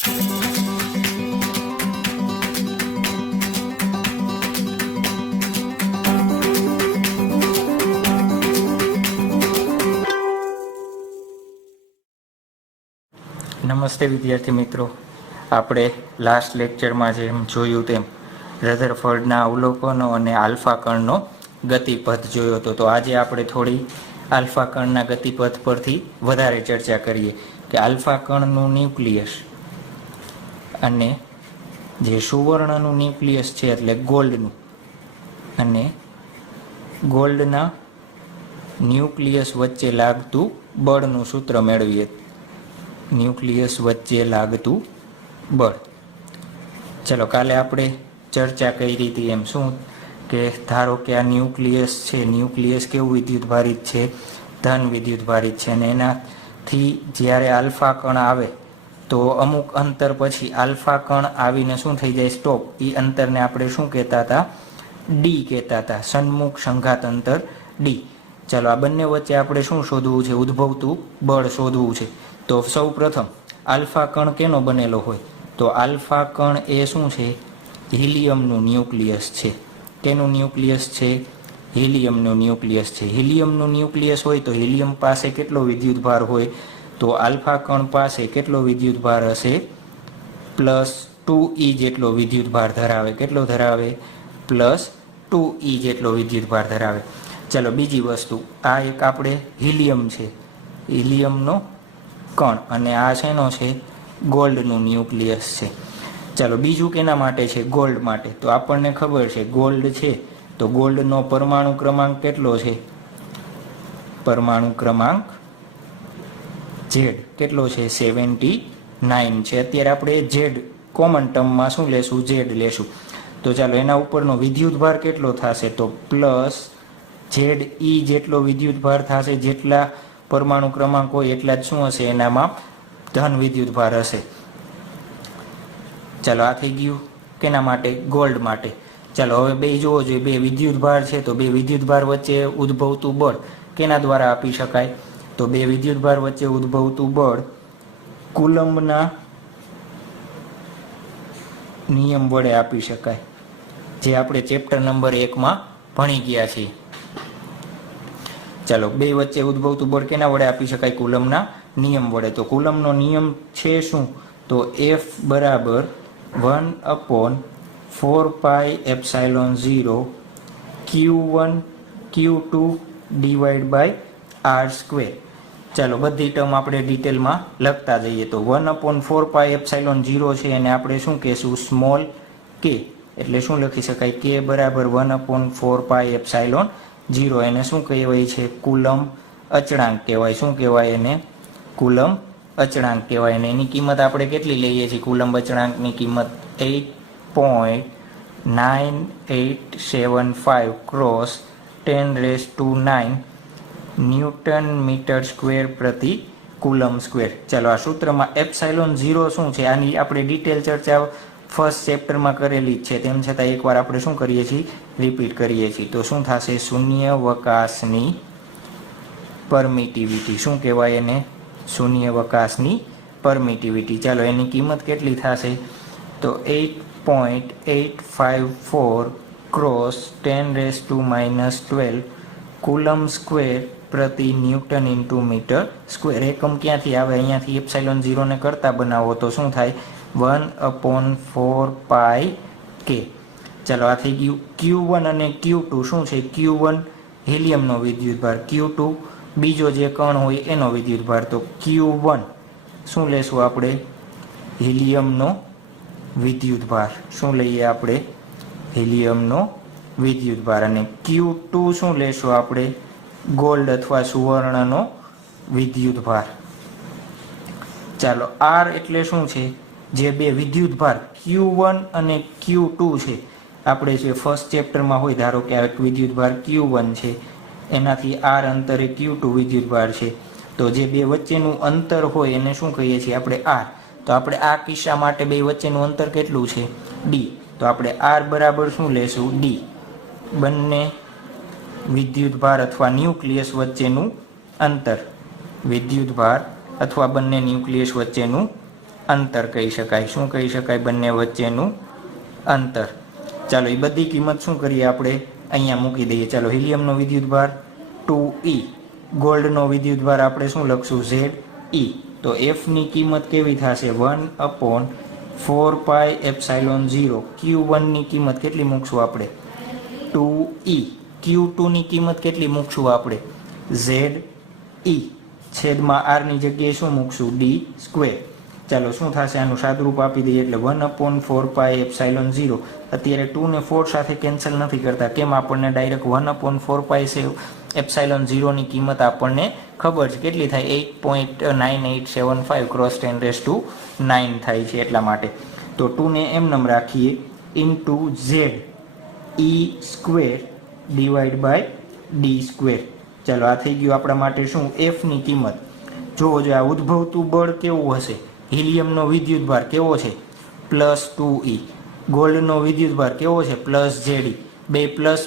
નમસ્તે વિદ્યાર્થી મિત્રો, આપણે લાસ્ટ લેક્ચરમાં જેમ જોયું તેમ રધરફોર્ડના અવલોકનો અને આલ્ફા કણનો ગતિપથ જોયો હતો. તો આજે આપણે થોડી આલ્ફા કણના ગતિપથ પરથી વધારે ચર્ચા કરીએ કે આલ્ફા કણનું ન્યુક્લિયસ અને જે સુવર્ણનું ન્યુક્લિયસ છે એટલે ગોલ્ડનું, અને ગોલ્ડના ન્યુક્લિયસ વચ્ચે લાગતું બળનું સૂત્ર મેળવીએ. ન્યુક્લિયસ વચ્ચે લાગતું બળ. ચલો, કાલે આપણે ચર્ચા કરી હતી એમ શું કે ધારો કે આ ન્યુક્લિયસ છે, ન્યુક્લિયસ કેવું વિદ્યુત ભારિત છે? ધન વિદ્યુત ભારિત છે. અને એનાથી જ્યારે આલ્ફા કણ આવે તો અમુક અંતર પછી આલ્ફા કણ આવીને શું થઈ જાય? સ્ટોપ. એ અંતરને આપણે શું કહેતા હતા? ડી કહેતા હતા. સન્મુખ સંઘાત અંતર ડી. ચાલો, આ બંને વચ્ચે આપણે શું શોધવું છે? ઉદ્ભવતું બળ શોધવું છે. તો સૌ પ્રથમ આલ્ફા કણ કેનો બનેલો હોય? તો આલ્ફા કણ એ શું છે? હિલિયમનું ન્યુક્લિયસ છે. કેનું ન્યુક્લિયસ છે? હિલિયમનું ન્યુક્લિયસ છે. હિલિયમનું ન્યુક્લિયસ હોય તો હિલિયમ પાસે કેટલો વિદ્યુતભાર હોય? તો આલ્ફા કણ પાસે કેટલો વિદ્યુતભાર હશે? +2e જેટલો વિદ્યુતભાર ધરાવે. કેટલો ધરાવે? +2e જેટલો વિદ્યુતભાર ધરાવે. ચાલો, બીજી વસ્તુ, આ એક આપણે હિલિયમ છે, હિલિયમનો કણ, અને આ શેનો છે? ગોલ્ડનું ન્યુક્લિયસ છે. ચાલો, બીજું કેના માટે છે? ગોલ્ડ માટે. તો આપણને ખબર છે ગોલ્ડ છે તો ગોલ્ડનો પરમાણુ ક્રમાંક કેટલો છે? પરમાણુ ક્રમાંક Z કેટલો છે? 79 છે. અત્યારે આપણે Z કોમન ટર્મમાં શું લેશું? Z લેશું. તો ચાલો, એના ઉપરનો વિદ્યુતભાર કેટલો થશે? તો +ZE જેટલો વિદ્યુતભાર થશે. જેટલા પરમાણુ ક્રમાંક હોય એટલા જ શું હશે? એનામાં ધન વિદ્યુતભાર હશે. ચાલો, આ થઈ ગયું કેના માટે? ગોલ્ડ માટે. ચાલો, હવે બે જોવો જોઈએ. બે વિદ્યુતભાર છે તો બે વિદ્યુતભાર વચ્ચે ઉદ્ભવતું બળ કેના દ્વારા આપી શકાય? તો બે વિદ્યુતભાર વચ્ચે ઉદ્ભવતું બળ કુલમ્બના નિયમ વડે આપી શકાય, જે આપણે ચેપ્ટર નંબર 1માં ભણી ગયા છીએ. ચાલો, બે વચ્ચે ઉદ્ભવતું બળ કેના વડે આપી શકાય? કુલમ્બના નિયમ વડે. તો કુલમ્બનો નિયમ છે શું? તો F બરાબર 1/4πε0 Q1 Q2 /r². ચાલો, બધી ટર્મ આપણે ડિટેલમાં લખતા જઈએ. તો 1/4πε0 છે એને આપણે શું કહેશું? Small k. એટલે શું લખી શકાય? k બરાબર 1/4πε0. એને શું કહેવાય છે? કુલમ્બ અચળાંક કહેવાય. શું કહેવાય એને? કુલમ્બ અચળાંક કહેવાય. અને એની કિંમત આપણે કેટલી લઈએ છીએ? કુલમ્બ અચળાંકની કિંમત 8.9875 × 10⁻⁹ ન્યૂટન મીટર સ્ક્વેર પ્રતિ કુલમ્બ સ્ક્વેર. ચાલો, આ સૂત્રમાં ε0 શું છે? આની આપણે ડિટેલ ચર્ચા ફર્સ્ટ ચેપ્ટરમાં કરેલી જ છે. તેમ છતાં એકવાર આપણે શું કરીએ છીએ? રિપીટ કરીએ છીએ. તો શું થશે? શૂન્યાવકાશની પરમિટિવિટી. શું કહેવાય એને? શૂન્યાવકાશની પરમિટિવિટી. ચાલો, એની કિંમત કેટલી થશે? તો 8.854 × 10⁻⁻12 કુલમ્બ સ્ક્વેર પ્રતિ ન્યૂટન ઇન્ટુ મીટર સ્ક્વેર. એકમ ક્યાંથી આવે? અહીંયાથી ε0 ને કરતા બનાવો તો શું થાય? 1/4πk. ચાલો, આ થઈ ગયું. Q1 અને Q2 શું છે? Q1 હિલિયમનો વિદ્યુતભાર, Q2 બીજો જે કણ હોય એનો વિદ્યુતભાર. તો Q1 શું લેશું આપણે? હિલિયમનો વિદ્યુતભાર. શું લઈએ આપણે? હિલિયમનો વિદ્યુતભાર. અને Q2 શું લેશું આપણે? ગોલ્ડ અથવા સુવર્ણનો વિદ્યુતભાર. ચાલો, R એટલે શું છે? જે બે વિદ્યુતભાર Q1 અને Q2 છે, આપણે જે ફર્સ્ટ ચેપ્ટરમાં હોય, ધારો કે આ એક વિદ્યુતભાર Q1 છે, એનાથી R અંતરે Q2 વિદ્યુતભાર છે. તો જે બે વચ્ચેનું અંતર હોય એને શું કહીએ છીએ આપણે? R. તો આપણે આ કિસ્સા માટે બે વચ્ચેનું અંતર કેટલું છે? D. તો આપણે R બરાબર શું લેશું? D. બંને વિદ્યુતભાર અથવા ન્યુક્લિયસ વચ્ચેનું અંતર, વિદ્યુતભાર અથવા બંને ન્યુક્લિયસ વચ્ચેનું અંતર કહી શકાય. શું કહી શકાય? બંને વચ્ચેનું અંતર. ચાલો એ બધી કિંમત શું કરીએ આપણે અહીંયા મૂકી દઈએ. ચાલો હિલિયમનો વિદ્યુતભાર 2e, ગોલ્ડનો વિદ્યુતભાર આપણે શું લખશું? Ze. તો Fની કિંમત કેવી થશે? 1/4πε0. Q1ની કિંમત કેટલી મૂકશું આપણે? 2e. Q2ની કિંમત કેટલી મૂકશું આપણે? Ze છેદમાં r ની જગ્યાએ શું મૂકશું? d². ચાલો શું થશે? આનું સાદુરૂપ આપી દઈએ એટલે 1/4πε0. અત્યારે 2 ને 4 સાથે કેન્સલ નથી કરતા. કેમ? આપણને ડાયરેક્ટ 1/4πε0 ની કિંમત આપણને ખબર છે. કેટલી થાય? 8.9875 × 10⁹ થાય છે એટલા માટે. તો 2 ને એમ રાખીએ ઇન્ટુ Z e² / d². ચાલો આ થઈ ગયું આપણા માટે શું? Fની કિંમત. જોવો જો આ ઉદ્ભવતું બળ કેવું હશે? હિલિયમનો વિદ્યુતભાર કેવો છે? +2e. ગોલ્ડનો વિદ્યુતભાર કેવો છે? +Ze. બે પ્લસ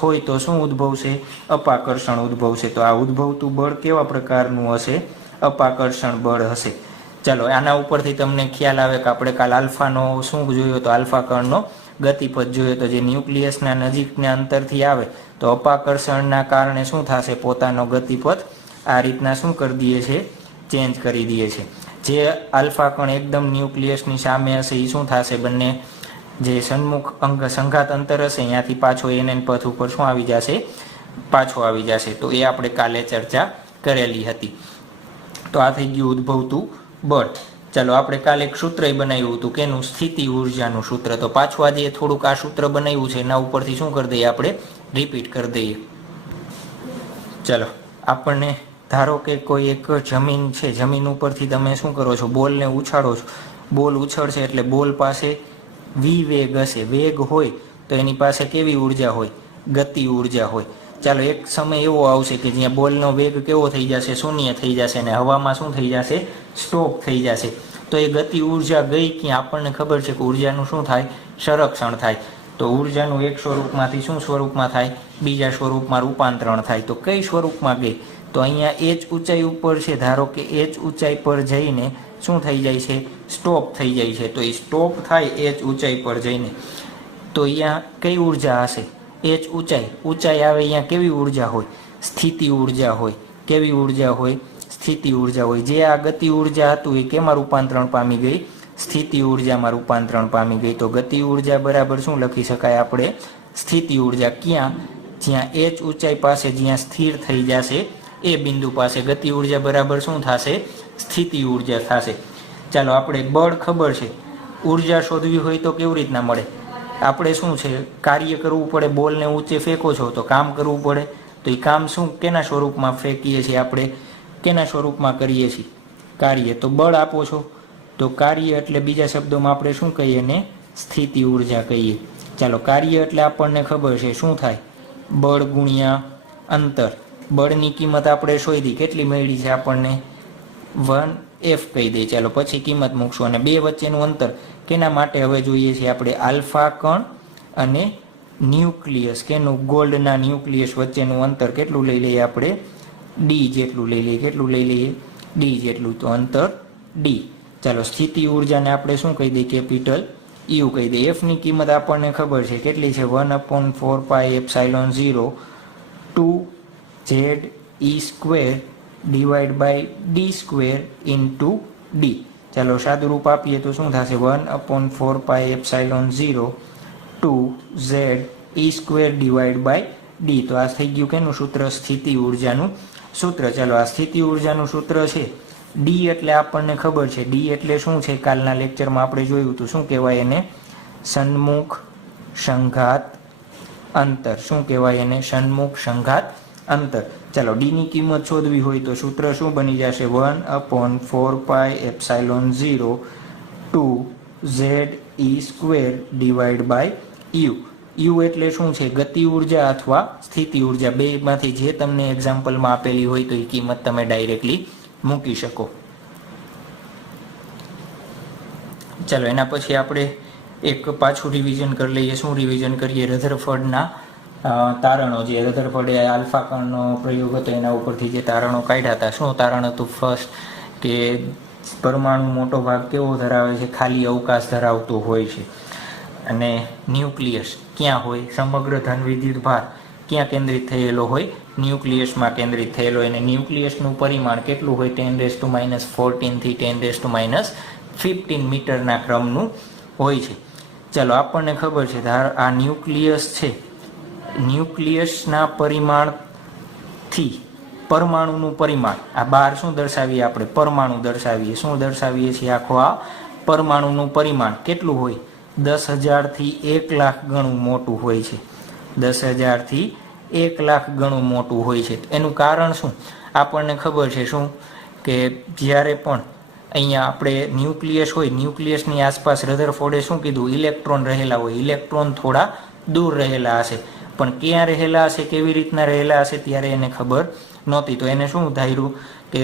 હોય તો શું ઉદ્ભવશે? અપાકર્ષણ ઉદ્ભવશે. તો આ ઉદ્ભવતું બળ કેવા પ્રકારનું હશે? અપાકર્ષણ બળ હશે. ચાલો આના ઉપરથી તમને ખ્યાલ આવે કે આપણે કાલ આલ્ફાનો શું જોયો તો આલ્ફા કણનો ગતિપથ જોયો તો જે ન્યુક્લિયસના નજીકના અંતરથી આવે તો અપાકર્ષણના કારણે શું થશે? પોતાનો ગતિપથ આ રીતના શું કરી દઈએ છે? ચેન્જ કરી દઈએ છે. જે આલ્ફા કણ એકદમ ન્યુક્લિયસની સામે હશે એ શું થશે? બંને જે સન્મુખ સંઘાત અંતર હશે અહીંયાથી પાછો NN પથ ઉપર શું આવી જશે? પાછો આવી જશે. તો એ આપણે કાલે ચર્ચા કરેલી હતી. તો આ થઈ ગયું ઉદ્ભવતું બળ. ચાલો આપણે કાલે એક સૂત્ર બનાવ્યું હતું. કેનું? સ્થિતિ ઉર્જાનું સૂત્ર. તો પાછું આજે થોડુંક આ સૂત્ર બનાવ્યું છે એના ઉપરથી શું કરી દઈએ? આપણે રિપીટ કરી દઈએ. ચાલો આપણને ધારો કે કોઈ એક જમીન છે, જમીન ઉપરથી તમે શું કરો છો? બોલને ઉછાળો છો. બોલ ઉછળશે એટલે બોલ પાસે વેગ હશે. વેગ હોય તો એની પાસે કેવી ઉર્જા હોય? ગતિ ઉર્જા હોય. ચાલો એક સમય એવો આવશે કે જ્યાં બોલનો વેગ કેવો થઈ જશે? શૂન્ય થઈ જશે અને હવામાં શું થઈ જશે? સ્ટોપ થઈ જશે. તો એ ગતિ ઉર્જા ગઈ ક્યાં? આપણને ખબર છે કે ઉર્જાનું શું થાય? સંરક્ષણ થાય. તો ઉર્જાનું એક સ્વરૂપમાંથી શું સ્વરૂપમાં થાય? બીજા સ્વરૂપમાં રૂપાંતરણ થાય. તો કઈ સ્વરૂપમાં ગઈ? તો અહીંયા h ઊંચાઈ ઉપર છે. ધારો કે h ઊંચાઈ પર જઈને શું થઈ જાય છે? સ્ટોપ થઈ જાય છે. તો એ સ્ટોપ થાય h ઊંચાઈ પર જઈને તો અહીંયા કઈ ઉર્જા હશે? h ઊંચાઈ આવે અહીંયા કેવી ઉર્જા હોય? સ્થિતિ ઉર્જા હોય. કેવી ઉર્જા હોય? સ્થિતિ ઉર્જા હોય. જે આ ગતિ ઉર્જા હતું એ કેમાં રૂપાંતરણ પામી ગઈ? સ્થિતિ ઉર્જામાં રૂપાંતરણ પામી ગઈ. તો ગતિ ઉર્જા બરાબર શું લખી શકાય આપણે? સ્થિતિ ઉર્જા. ક્યાં? જ્યાં h ઊંચાઈ પાસે જ્યાં સ્થિર થઈ જશે એ બિંદુ પાસે ગતિ ઉર્જા બરાબર શું થશે? સ્થિતિ ઉર્જા થશે. ચાલો આપણે બળ ખબર છે. ઉર્જા શોધવી હોય તો કેવી રીતના મળે? આપણે શું છે? કાર્ય કરવું પડે. બોલને ઊંચે ફેંકો છો તો કામ કરવું પડે. તો એ કામ શું કેના સ્વરૂપમાં ફેંકીએ છીએ આપણે? કેના સ્વરૂપમાં કરીએ છીએ? કાર્ય. તો બળ આપો છો તો કાર્ય એટલે બીજા શબ્દોમાં આપણે શું કહીએ? ને સ્થિતિ ઉર્જા કહીએ. ચાલો કાર્ય એટલે આપણને ખબર છે શું થાય? બળ ગુણ્યા અંતર. બળની કિંમત આપણે શોધી. કેટલી મળી છે આપણને? 1F કહી દઈએ. ચાલો પછી કિંમત મૂકશું. અને બે વચ્ચેનું અંતર કેના માટે હવે જોઈએ છે આપણે? આલ્ફા કણ અને ન્યુક્લિયસ. કેનું? ગોલ્ડના ન્યુક્લિયસ વચ્ચેનું અંતર કેટલું લઈ લઈએ આપણે? d જેટલું લઈ લઈએ. કેટલું લઈ લઈએ? d જેટલું. તો અંતર d. ચાલો સ્થિતિ ઉર્જાને આપણે શું કહી દઈએ? કેપિટલ U કહી દઈએ. Fની કિંમત આપણને ખબર છે કેટલી છે? 1/4πε0 2Z e² / d² × d. ચાલો સાદુરૂપ આપીએ તો શું થશે? 1/4πε0 2Z e² / d. તો આ થઈ ગયું કેનું સૂત્ર? સ્થિતિ ઉર્જાનું સૂત્ર. ચાલો આ સ્થિતિ ઉર્જાનું સૂત્ર છે. d એટલે આપણને ખબર છે. d એટલે શું છે? કાલના લેક્ચરમાં આપણે જોયું હતું. શું કહેવાય એને? સન્મુખ સંઘાત અંતર. શું કહેવાય એને? સન્મુખ સંઘાત અંતર. ચાલો d ની કિંમત શોધવી હોય તો સૂત્ર શું બની જશે? 1/4πε0 2Z e² / u. u એટલે શું છે? ગતિ ઉર્જા અથવા સ્થિતિ ઉર્જા. બેમાંથી જે તમને એક્ઝામ્પલમાં આપેલી હોય તો એ કિંમત તમે ડાયરેક્ટલી મૂકી શકો. ચાલો એના પછી આપણે એક પાછું રિવિઝન કરી લઈએ. શું રિવિઝન કરીએ? રધરફર્ડના તારણો. જે રધરફર્ડે આલ્ફા કણનો પ્રયોગ હતો એના ઉપરથી જે તારણો કાઢ્યા હતા. શું તારણ હતું? ફર્સ્ટ કે પરમાણુ મોટો ભાગ કેવો ધરાવે છે? ખાલી અવકાશ ધરાવતો હોય છે. અને ન્યુક્લિયસ ક્યાં હોય? સમગ્ર ધન વિદ્યુત ભાર ક્યાં કેન્દ્રિત થયેલો હોય? ન્યુક્લિયસમાં કેન્દ્રિત થયેલો. અને ન્યુક્લિયસનું પરિમાણ કેટલું હોય? 10⁻14 થી 10⁻15 મીટરના ક્રમનું હોય છે. ચાલો, આપણને ખબર છે આ ન્યુક્લિયસ છે, ન્યુક્લિયસના પરિમાણથી પરમાણુનું પરિમાણ, આ બાર શું દર્શાવીએ આપણે? પરમાણુ દર્શાવીએ. શું દર્શાવીએ છીએ? આખો આ પરમાણુનું પરિમાણ કેટલું હોય? 10,000 થી 1 લાખ ગણું મોટું હોય છે. 10,000 થી 1 લાખ ગણું મોટું હોય છે. એનું કારણ શું? આપણને ખબર છે શું કે જ્યારે પણ અહીંયા આપણે ન્યુક્લિયસ હોય, ન્યુક્લિયસની આસપાસ રધરફોર્ડે શું કીધું? ઇલેક્ટ્રોન રહેલા હોય. ઇલેક્ટ્રોન થોડા દૂર રહેલા હશે, પણ ક્યાં રહેલા હશે, કેવી રીતના રહેલા હશે, ત્યારે એને ખબર નહોતી. તો એને શું ધાર્યું કે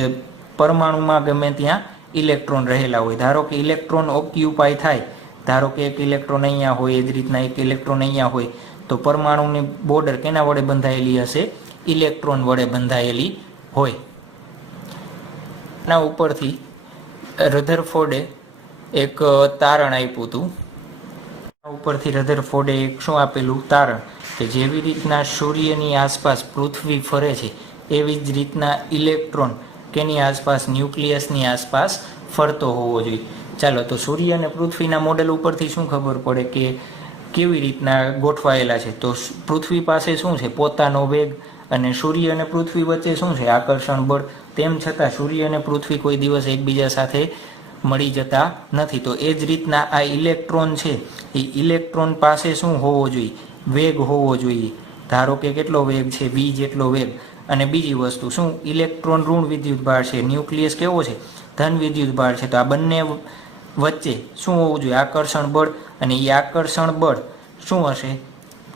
પરમાણુમાં ગમે ત્યાં ઇલેક્ટ્રોન રહેલા હોય. ધારો કે ઇલેક્ટ્રોન ઓક્યુપાય થાય, ધારો કે એક ઇલેક્ટ્રોન અહીંયા હોય, એ જ રીતના એક ઇલેક્ટ્રોન અહીંયા હોય, તો પરમાણુની બોર્ડર કેના વડે બંધાયેલી હશે? ઇલેક્ટ્રોન વડે બંધાયેલી હોય. એના ઉપરથી રધરફોર્ડે એક તારણ આપ્યું હતું. ઉપરથી રધરફોર્ડે એક શું આપેલું? તારણ, કે જેવી રીતના સૂર્યની આસપાસ પૃથ્વી ફરે છે, એવી જ રીતના ઇલેક્ટ્રોન કેની આસપાસ? ન્યુક્લિયસની આસપાસ ફરતો હોવો જોઈએ. ચાલો, તો સૂર્ય અને પૃથ્વીના મોડેલ ઉપરથી શું ખબર પડે કે કેવી રીતના ગોઠવાયેલા છે? તો પૃથ્વી પાસે શું છે? પોતાનો વેગ. અને સૂર્ય અને પૃથ્વી વચ્ચે શું છે? આકર્ષણ બળ. તેમ છતાં સૂર્ય અને પૃથ્વી કોઈ દિવસ એકબીજા સાથે મળી જતા નથી. તો એ જ રીતના આ ઇલેક્ટ્રોન છે, એ ઇલેક્ટ્રોન પાસે શું હોવો જોઈએ? વેગ હોવો જોઈએ. ધારો કે કેટલો વેગ છે? v જેટલો વેગ. અને બીજી વસ્તુ શું? ઇલેક્ટ્રોન ઋણ વિદ્યુત ભાર છે, ન્યુક્લિયસ કેવો છે? ધન વિદ્યુત ભાર છે. તો આ બંને વચ્ચે શું હોવું જોઈએ? આકર્ષણ બળ. અને એ આકર્ષણ બળ શું હશે?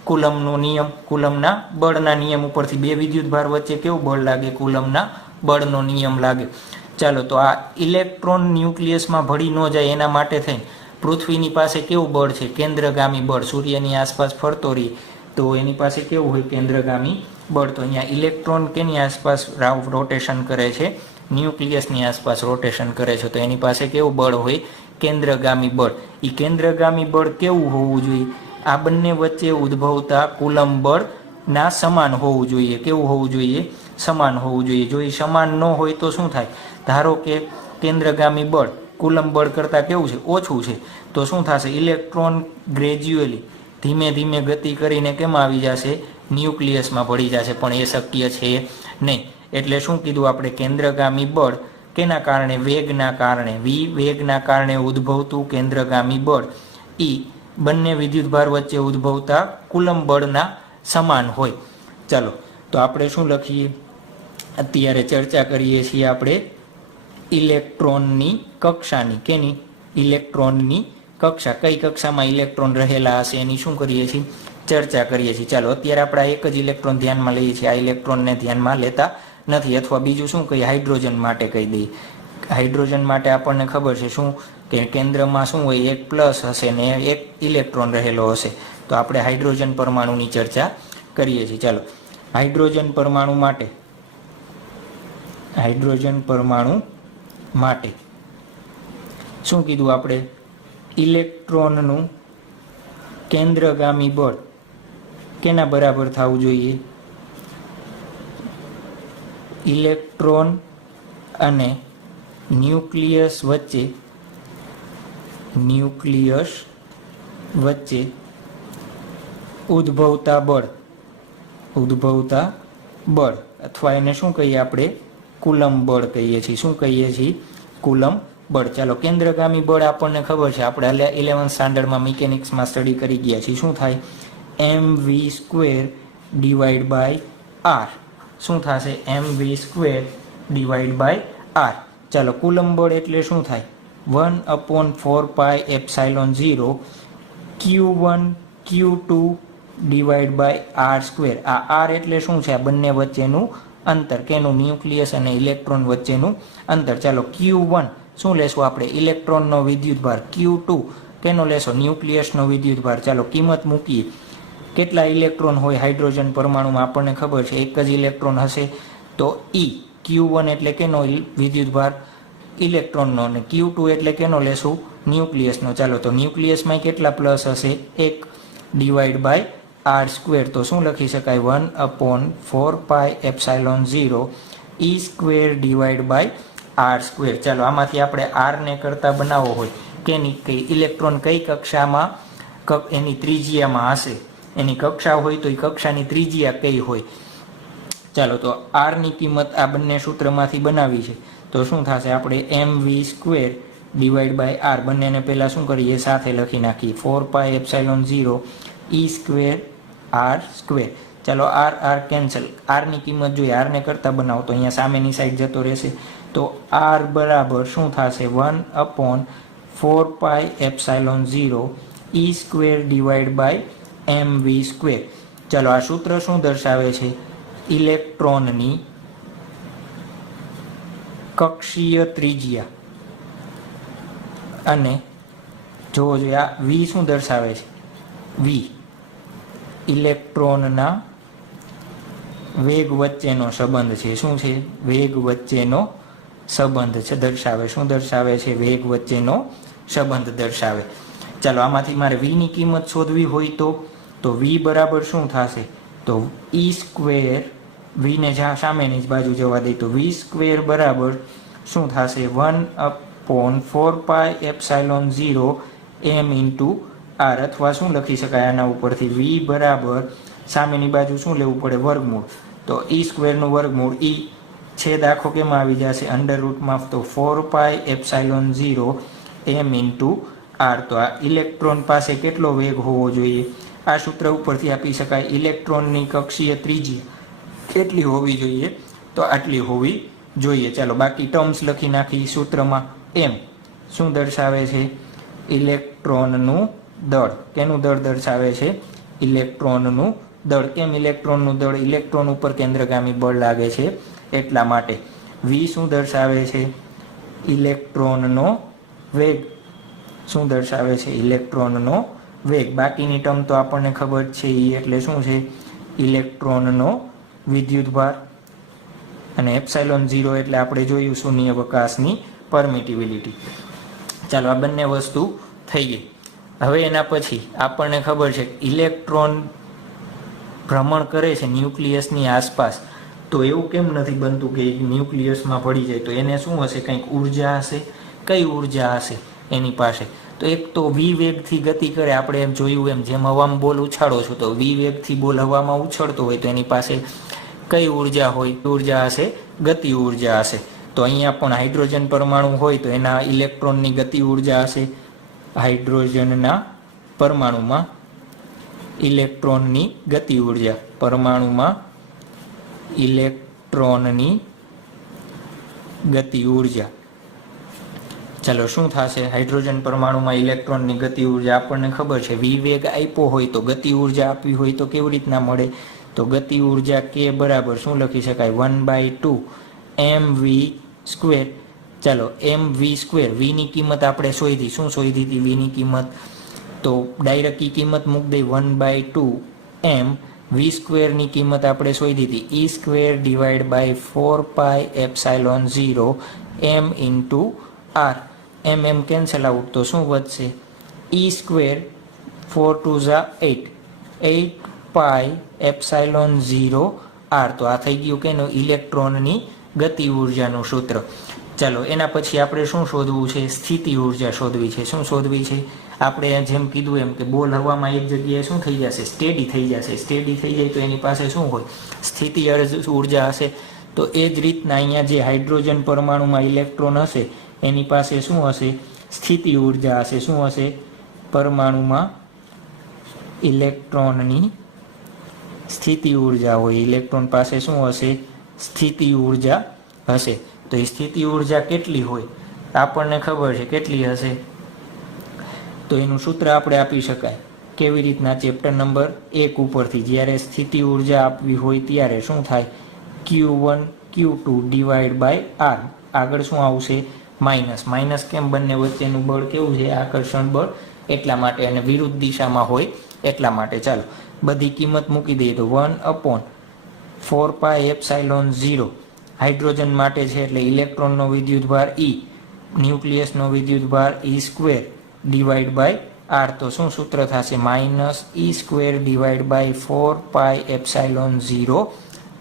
કુલમનો નિયમ. કુલમના બળના નિયમ ઉપરથી બે વિદ્યુત ભાર વચ્ચે કેવું બળ લાગે? કુલમના બળનો નિયમ લાગે. ચાલો, તો આ ઇલેક્ટ્રોન ન્યુક્લિયસમાં ભળી ન જાય એના માટે થઈને પૃથ્વીની પાસે કેવું બળ છે? કેન્દ્રગામી બળ. સૂર્યની આસપાસ ફરતો રહી તો એની પાસે કેવું હોય? કેન્દ્રગામી બળ. તો અહીંયા ઇલેક્ટ્રોન કેની આસપાસ રોટેશન કરે છે? ન્યુક્લિયસની આસપાસ રોટેશન કરે છે. તો એની પાસે કેવું બળ હોય? કેન્દ્રગામી બળ. એ કેન્દ્રગામી બળ કેવું હોવું જોઈએ? આ બંને વચ્ચે ઉદ્ભવતા કુલમ બળના સમાન હોવું જોઈએ. કેવું હોવું જોઈએ? સમાન હોવું જોઈએ. જો એ સમાન ન હોય તો શું થાય? ધારો કે કેન્દ્રગામી બળ કુલમ બળ કરતાં કેવું છે? ઓછું છે. તો શું થશે? ઇલેક્ટ્રોન ગ્રેજ્યુઅલી ધીમે ધીમે ગતિ કરીને કેમ આવી જશે? ન્યુક્લિયસમાં ભળી જશે. પણ એ શક્ય છે નહીં. એટલે શું કીધું આપણે? કેન્દ્રગામી બળ કેના કારણે? વેગના કારણે. વેગના કારણે ઉદ્ભવતું કેન્દ્રગામી બળ એ બંને વિદ્યુતભાર વચ્ચે ઉદ્ભવતા કુલમ બળના સમાન હોય. ચાલો, તો આપણે શું લખીએ? અત્યારે ચર્ચા કરીએ છીએ આપણે ઇલેક્ટ્રોનની કક્ષાની. કેની? ઇલેક્ટ્રોનની કક્ષા. કઈ કક્ષામાં ઇલેક્ટ્રોન રહેલા હશે એની શું કરીએ છીએ? ચર્ચા કરીએ છીએ. ચાલો, અત્યારે આપણે આ એક જ ઇલેક્ટ્રોન ધ્યાનમાં લઈએ છીએ. આ ઇલેક્ટ્રોનને ધ્યાનમાં લેતા નથી. અથવા બીજું શું કહીએ? હાઇડ્રોજન માટે કહી દઈએ. હાઇડ્રોજન માટે આપણને ખબર છે શું કે કેન્દ્રમાં શું હોય? એક પ્લસ હશે ને એક ઇલેક્ટ્રોન રહેલો હશે. તો આપણે હાઇડ્રોજન પરમાણુની ચર્ચા કરીએ છીએ. ચાલો, હાઇડ્રોજન પરમાણુ માટે શું કીધું આપણે? ઇલેક્ટ્રોનનું કેન્દ્રગામી બળ કેના બરાબર થવું જોઈએ? ઇલેક્ટ્રોન અને ન્યુક્લિયસ વચ્ચે ઉદ્ભવતા બળ અથવા એને શું કહીએ આપણે? કુલમ બળ કહીએ છીએ. શું કહીએ છીએ? કુલમ બળ. ચાલો, કેન્દ્રગામી બળ આપણને ખબર છે. આપણે 11th સ્ટાન્ડર્ડમાં મિકેનિક્સમાં સ્ટડી કરી ગયા છીએ. શું થાય? mv² divide by r. શું થશે? mv² divide by r. ચાલો, કુલમ બળ એટલે શું થાય? 1/4πε0 q1 q2 divide by r². આ r એટલે શું છે? આ બંને વચ્ચેનું અંતર. કેનું? ન્યુક્લિયસ અને ઇલેક્ટ્રોન વચ્ચેનું અંતર. ચાલો, q1 શું લેશું આપણે? ઇલેક્ટ્રોનનો વિદ્યુતભાર. q2 કેનો લેશો? ન્યુક્લિયસનો વિદ્યુતભાર. ચાલો, કિંમત મૂકીએ. કેટલા ઇલેક્ટ્રોન હોય હાઇડ્રોજન પરમાણુમાં? આપણને ખબર છે એક જ ઇલેક્ટ્રોન હશે. તો q1 એટલે કેનો વિદ્યુતભાર? ઇલેક્ટ્રોનનો, અને Q2 એટલે કેનો લેશું? ન્યુક્લિયસનો. ચાલો, તો ન્યુક્લિયસમાં કેટલા પ્લસ હશે? 1 ડિવાઈડ બાય આર સ્ક્વેર. તો શું લખી શકાય? 1/4πε0 E square divide by R square. ચાલો, આમાંથી આપણે આરને કરતા બનાવવો હોય કઈ ઇલેક્ટ્રોન કઈ કક્ષામાં એની ત્રિજ્યામાં હશે, એની કક્ષા હોય તો એ કક્ષાની ત્રિજ્યા કઈ હોય? ચાલો, તો આરની કિંમત આ બંને સૂત્રમાંથી બનાવી છે. તો શું થશે? આપણે mv square divide by R બંનેને પહેલાં શું કરીએ? સાથે લખી નાખીએ. 4πε0 E સ્ક્વેર આર સ્ક્વેર. ચાલો, આર આર કેન્સલ. આરની કિંમત જોઈએ, આરને કરતા બનાવો તો અહીંયા સામેની સાઈડ જતો રહેશે. તો આર બરાબર શું થશે? 1/4πε0 E square divide by mv square. ચાલો, આ સૂત્ર શું દર્શાવે છે? ઇલેક્ટ્રોનની કક્ષીય ત્રિજ્યા. અને જોવો જોઈએ, આ v શું દર્શાવે છે? v ઇલેક્ટ્રોનના વેગ વચ્ચેનો સંબંધ છે. શું છે? વેગ વચ્ચેનો સંબંધ છે દર્શાવે. શું દર્શાવે છે? વેગ વચ્ચેનો સંબંધ દર્શાવે. ચાલો, આમાંથી મારે v ની કિંમત શોધવી હોય તો v બરાબર શું થશે? તો E સ્ક્વેર, v ને સામેની જ બાજુ જવા દઈ તો v સ્ક્વેર બરાબર શું થશે? 1/4πε0 m ઇન્ટુ આર. અથવા શું લખી શકાય આના ઉપરથી? v બરાબર સામેની બાજુ શું લેવું પડે? વર્ગમૂળ. તો E સ્ક્વેરનું વર્ગમૂળ, E છેદ આખો કેમાં આવી જશે? અંડર રૂટમાં. તો 4πε0 m ઇન્ટુ આર. તો આ ઇલેક્ટ્રોન પાસે કેટલો વેગ હોવો જોઈએ? આ સૂત્ર ઉપરથી આપી શકાય. ઇલેક્ટ્રોનની કક્ષીય ત્રિજ્યા કેટલી હોવી જોઈએ? તો આટલી હોવી જોઈએ. ચાલો, બાકી ટર્મ્સ લખી નાખી સૂત્રમાં. એમ શું દર્શાવે છે? ઇલેક્ટ્રોનનું દળ. કેનું દળ દર્શાવે છે? ઇલેક્ટ્રોનનું દળ. કેમ ઇલેક્ટ્રોનનું દળ? ઇલેક્ટ્રોન ઉપર કેન્દ્રગામી બળ લાગે છે એટલા માટે. v શું દર્શાવે છે? ઇલેક્ટ્રોનનો વેગ. શું દર્શાવે છે? ઇલેક્ટ્રોનનો વેગ. બાકીની ટર્મ તો આપણને ખબર છે, એ એટલે શું છે? ઇલેક્ટ્રોનનો વિદ્યુતભાર. અને ε0 એટલે આપણે જોયું શૂન્યાવકાશની પરમિટિવિલિટી. ચાલો, આ બંને વસ્તુ થઈ ગઈ. હવે એના પછી આપણને ખબર છે ઇલેક્ટ્રોન ભ્રમણ કરે છે ન્યુક્લિયસની આસપાસ. તો એવું કેમ નથી બનતું કે ન્યુક્લિયસમાં પડી જાય? તો એને શું હશે? કંઈક ઉર્જા હશે. કઈ ઉર્જા હશે એની પાસે? તો એક તો v વેગથી ગતિ કરે. આપણે એમ જોયું, એમ જેમ હવામાં બોલ ઉછાળો છો તો v વેગથી બોલ હવામાં ઉછળતો હોય તો એની પાસે કઈ ઉર્જા હોય? ઉર્જા હશે ગતિ ઉર્જા હશે. તો અહીંયા પણ હાઇડ્રોજન પરમાણુ હોય તો એના ઇલેક્ટ્રોનની ગતિ ઉર્જા હશે. હાઇડ્રોજનના પરમાણુમાં ઇલેક્ટ્રોનની ગતિ ઉર્જા. પરમાણુમાં ઇલેક્ટ્રોનની ગતિ ઉર્જા. ચાલો, શું થશે? હાઇડ્રોજન પરમાણુમાં ઇલેક્ટ્રોનની ગતિ ઉર્જા આપણને ખબર છે. v વેગ આપ્યો હોય તો ગતિ ઉર્જા આપવી હોય તો કેવી રીતના મળે? તો ગતિ ઉર્જા k બરાબર શું લખી શકાય? 1/2 mv સ્ક્વેર. ચાલો, mv સ્ક્વેર. v ની કિંમત આપણે શોધી. શું શોધી હતી v ની કિંમત? તો ડાયરેક્ટ કિંમત મૂકી દઈ. 1/2 m v સ્ક્વેરની કિંમત આપણે શોધી હતી. E square divide by 4πε0 m into R. m cancel out તો શું વધશે? E square 4 2 8 8πε0 R. તો આ થઈ ગયું કેનું? ઇલેક્ટ્રોનની ગતિ ઉર્જાનું સૂત્ર. ચાલો, એના પછી આપણે શું શોધવું છે? સ્થિતિ ઉર્જા શોધવી છે. શું શોધવી છે? આપણે જેમ કીધું એમ કે બોલ હવામાં એક જગ્યાએ શું થઈ જશે? સ્ટેડી થઈ જશે. સ્ટેડી થઈ જાય તો એની પાસે શું હોય? સ્થિતિ ઉર્જા હશે. તો એ જ રીતના અહીંયા જે હાઇડ્રોજન પરમાણુમાં ઇલેક્ટ્રોન હશે એની પાસે શું હશે? સ્થિતિ ઉર્જા હશે. શું હશે? પરમાણુમાં ઇલેક્ટ્રોનની સ્થિતિ ઉર્જા હોય. ઇલેક્ટ્રોન પાસે શું હશે? સ્થિતિ ઉર્જા હશે. તો એ સ્થિતિ ઉર્જા કેટલી હોય? આપણને ખબર છે કેટલી હશે. તો એનું સૂત્ર આપણે આપી શકાય. કેવી રીતના? ચેપ્ટર નંબર 1 ઉપરથી. જ્યારે સ્થિતિ ઉર્જા આપવી હોય ત્યારે શું થાય? Q1 Q2 divide by R. આગળ શું આવશે? માઇનસ. માઇનસ કેમ? બંને વચ્ચેનું બળ કેવું છે? આકર્ષણ બળ. એટલા માટે. અને વિરુદ્ધ દિશામાં હોય એટલા માટે. ચાલો, બધી કિંમત મૂકી દઈએ તો 1/4πε0 હાઇડ્રોજન માટે છે એટલે ઇલેક્ટ્રોનનો વિદ્યુતભાર E ન્યુક્લિયસનો વિદ્યુતભાર E square divide by R, તો શું સૂત્ર થશે? Minus E square divide by 4πε0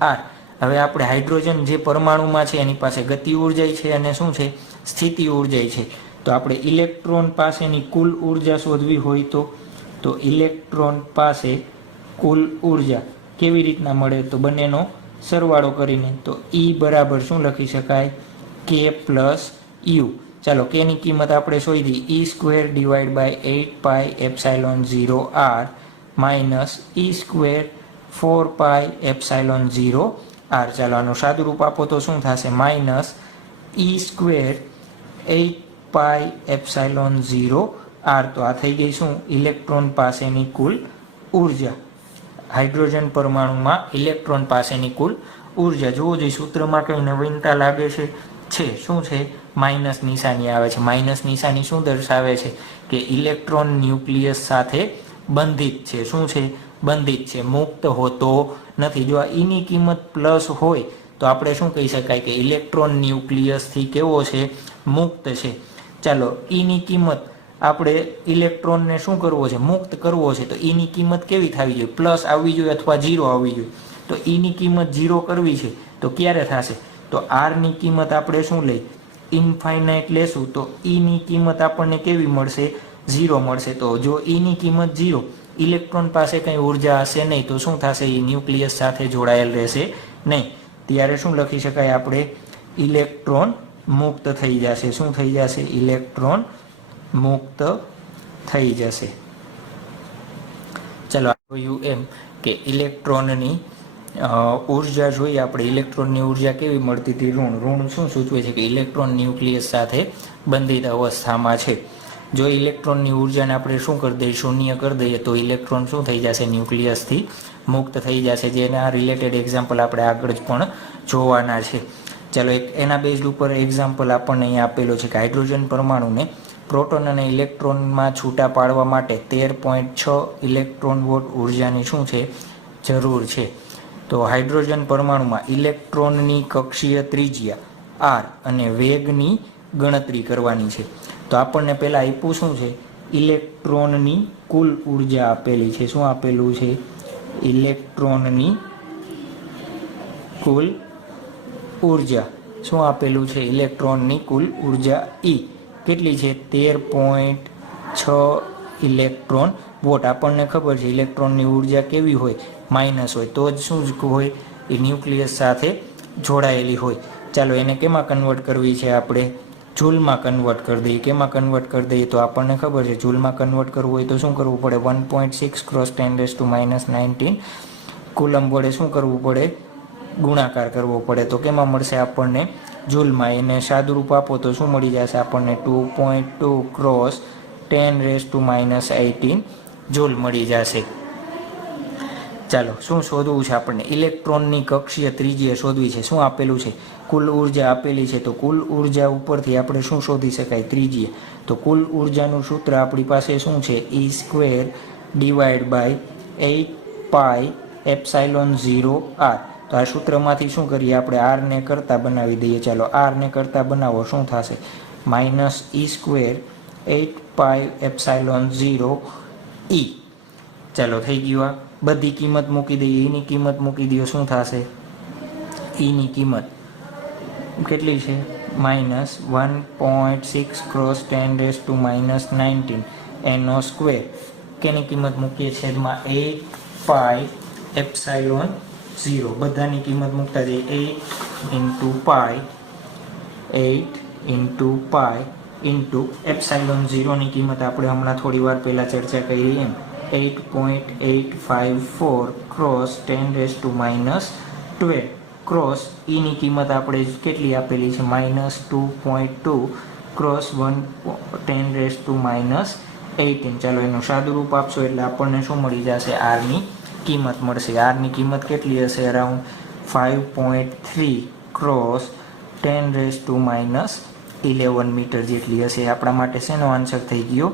R. હવે આપણે હાઇડ્રોજન જે પરમાણુમાં છે એની પાસે ગતિ ઉર્જા છે અને શું છે? સ્થિતિ ઉર્જા છે. તો આપણે ઇલેક્ટ્રોન પાસેની કુલ ઉર્જા શોધવી હોય તો ઇલેક્ટ્રોન પાસે કુલ ઉર્જા કેવી રીતના મળે? તો બંનેનો સરવાળો કરીને, તો E બરાબર શું લખી શકાય? K plus U. ચાલો કેની કિંમત આપણે શોધી, E square divide by 8πε0 R minus E square 4πε0 R. ચાલો આનું સાદું રૂપ આપો તો શું થશે? Minus E square 8πε0 R. તો આ થઈ ગઈ શું? ઇલેક્ટ્રોન પાસેની કુલ ઉર્જા. હાઇડ્રોજન પરમાણુમાં ઇલેક્ટ્રોન પાસેની કુલ ઉર્જા. જોવો જોઈએ સૂત્રમાં કઈ નવીનતા લાગે છે? શું છે? માઇનસ નિશાની આવે છે. માઇનસ નિશાની શું દર્શાવે છે? કે ઇલેક્ટ્રોન ન્યુક્લિયસ સાથે બંધિત છે. શું છે? બંધિત છે, મુક્ત હોતો નથી. જો આ ઈની કિંમત પ્લસ હોય તો આપણે શું કહી શકાય? કે ઇલેક્ટ્રોન ન્યુક્લિયસથી કેવો છે? મુક્ત છે. ચાલો ઈની કિંમત આપણે ઇલેક્ટ્રોનને શું કરવો છે? મુક્ત કરવો છે. તો ઈની કિંમત કેવી થવી જોઈએ? પ્લસ આવવી જોઈએ અથવા 0 આવવી જોઈએ. તો ઈની કિંમત 0 કરવી છે તો ક્યારે થશે? તો આરની કિંમત આપણે શું લઈ? ઇન્ફાઇનાઇટ લેશું તો ઈની કિંમત આપણને કેવી મળશે? 0 મળશે. તો જો ઈની કિંમત 0, ઇલેક્ટ્રોન પાસે કંઈ ઉર્જા હશે નહીં, તો શું થશે? એ ન્યુક્લિયસ સાથે જોડાયેલ રહેશે નહીં. ત્યારે શું લખી શકાય આપણે? ઇલેક્ટ્રોન મુક્ત થઈ જશે. શું થઈ જશે? ઇલેક્ટ્રોન મુક્ત થઈ જશે. ચલો જોયું એમ કે ઇલેક્ટ્રોનની ઉર્જા જોઈએ આપણે. ઇલેક્ટ્રોનની ઉર્જા કેવી મળતી હતી? ઋણ. ઋણ શું સૂચવે છે? કે ઇલેક્ટ્રોન ન્યુક્લિયસ સાથે બંધિત અવસ્થામાં છે. જો ઇલેક્ટ્રોનની ઉર્જાને આપણે શું કરી દઈએ? શૂન્ય કરી દઈએ તો ઇલેક્ટ્રોન શું થઈ જશે? ન્યુક્લિયસથી મુક્ત થઈ જશે. જેના રિલેટેડ એક્ઝામ્પલ આપણે આગળ જ પણ જોવાના છે. ચાલો એના બેઝ ઉપર એક્ઝામ્પલ આપણને અહીંયા આપેલો છે કે હાઇડ્રોજન પરમાણુને પ્રોટોન અને ઇલેક્ટ્રોનમાં છૂટા પાડવા માટે 13.6 ઇલેક્ટ્રોન વોટ ઉર્જાની શું છે? જરૂર છે. તો હાઇડ્રોજન પરમાણુમાં ઇલેક્ટ્રોનની કક્ષીય ત્રિજ્યા આર અને વેગની ગણતરી કરવાની છે. તો આપણને પહેલાં આપ્યું શું છે? ઇલેક્ટ્રોનની કુલ ઉર્જા આપેલી છે. શું આપેલું છે? ઇલેક્ટ્રોનની કુલ ઉર્જા. શું આપેલું છે? ઇલેક્ટ્રોનની કુલ ઉર્જા E કેટલી છે? 13.6 ઇલેક્ટ્રોન વોટ. આપણને ખબર છે ઇલેક્ટ્રોનની ઉર્જા કેવી હોય? માઇનસ હોય. તો જ શું હોય? એ ન્યુક્લિયસ સાથે જોડાયેલી હોય. ચાલો એને કેમાં કન્વર્ટ કરવી છે? આપણે જૂલમાં કન્વર્ટ કરી દઈએ. કેમાં કન્વર્ટ કરી દઈએ? તો આપણને ખબર છે જૂલમાં કન્વર્ટ કરવું હોય તો શું કરવું પડે? 1.6 × 10⁻⁹ કુલમ વડે શું કરવું પડે? ગુણાકાર કરવો પડે. તો કેમાં મળશે આપણને? જૂલમાં. એને સાદુરૂપ આપો તો શું મળી જશે આપણને? 2.2 × 10⁻18 જૂલ મળી જશે. ચાલો શું શોધવું છે આપણને? ઇલેક્ટ્રોનની કક્ષીય ત્રિજ્યા શોધવી છે. શું આપેલું છે? કુલ ઉર્જા આપેલી છે. તો કુલ ઉર્જા ઉપરથી આપણે શું શોધી શકાય? ત્રિજ્યા. તો કુલ ઉર્જાનું સૂત્ર આપણી પાસે શું છે? ઈ સ્ક્વેર ડિવાઈડ બાય 8πε0 આર. તો આ સૂત્રમાંથી શું કરીએ આપણે? આરને કરતા બનાવી દઈએ. ચાલો આરને કરતા બનાવો. શું થશે? માઇનસ ઈ સ્ક્વેર 8πε0 ઈ. ચાલો થઈ ગયું. આ બધી કિંમત મૂકી દઈએ. ઈની કિંમત મૂકી દઈએ. શું થશે? ઈની કિંમત કેટલી છે? માઇનસ 1.6 × 10⁻⁹ એનો સ્ક્વેર. કેની કિંમત મૂકીએ? છેદમાં 8πε0. બધાની કિંમત મૂકતા જઈએ. 8 ની કિંમત આપણે હમણાં થોડી વાર પહેલાં ચર્ચા કરી એમ 8.854 × 10⁻12 ક્રોસ ઈની કિંમત આપણે કેટલી આપેલી છે? -2.2 × 10⁻18. ચાલો એનું સાદુરૂપ આપશો એટલે આપણને શું મળી જશે? આરની કિંમત મળશે. આરની કિંમત કેટલી હશે? અરાઉન્ડ 5.3 × 10⁻11 મીટર જેટલી હશે. આપણા માટે શેનો આન્સર થઈ ગયો?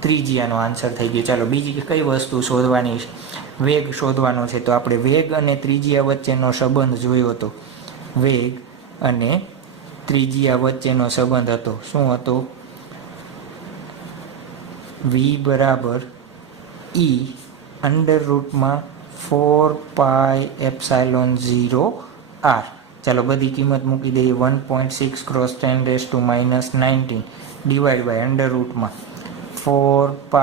ત્રિજ્યાનો આન્સર થઈ ગયો. ચાલો બીજી કઈ વસ્તુ શોધવાની છે? વેગ શોધવાનો છે. તો આપણે વેગ અને ત્રિજ્યા વચ્ચેનો સંબંધ જોયો હતો. વેગ અને ત્રિજ્યા વચ્ચેનો સંબંધ હતો. શું હતો? v બરાબર e અંડર રૂટમાં 4πε0 r. ચાલો બધી કિંમત મૂકી દઈએ. 1.6 ક્રોસ 10⁻⁻19 ડિવાઈડ બાય અંડર રૂટમાં 4π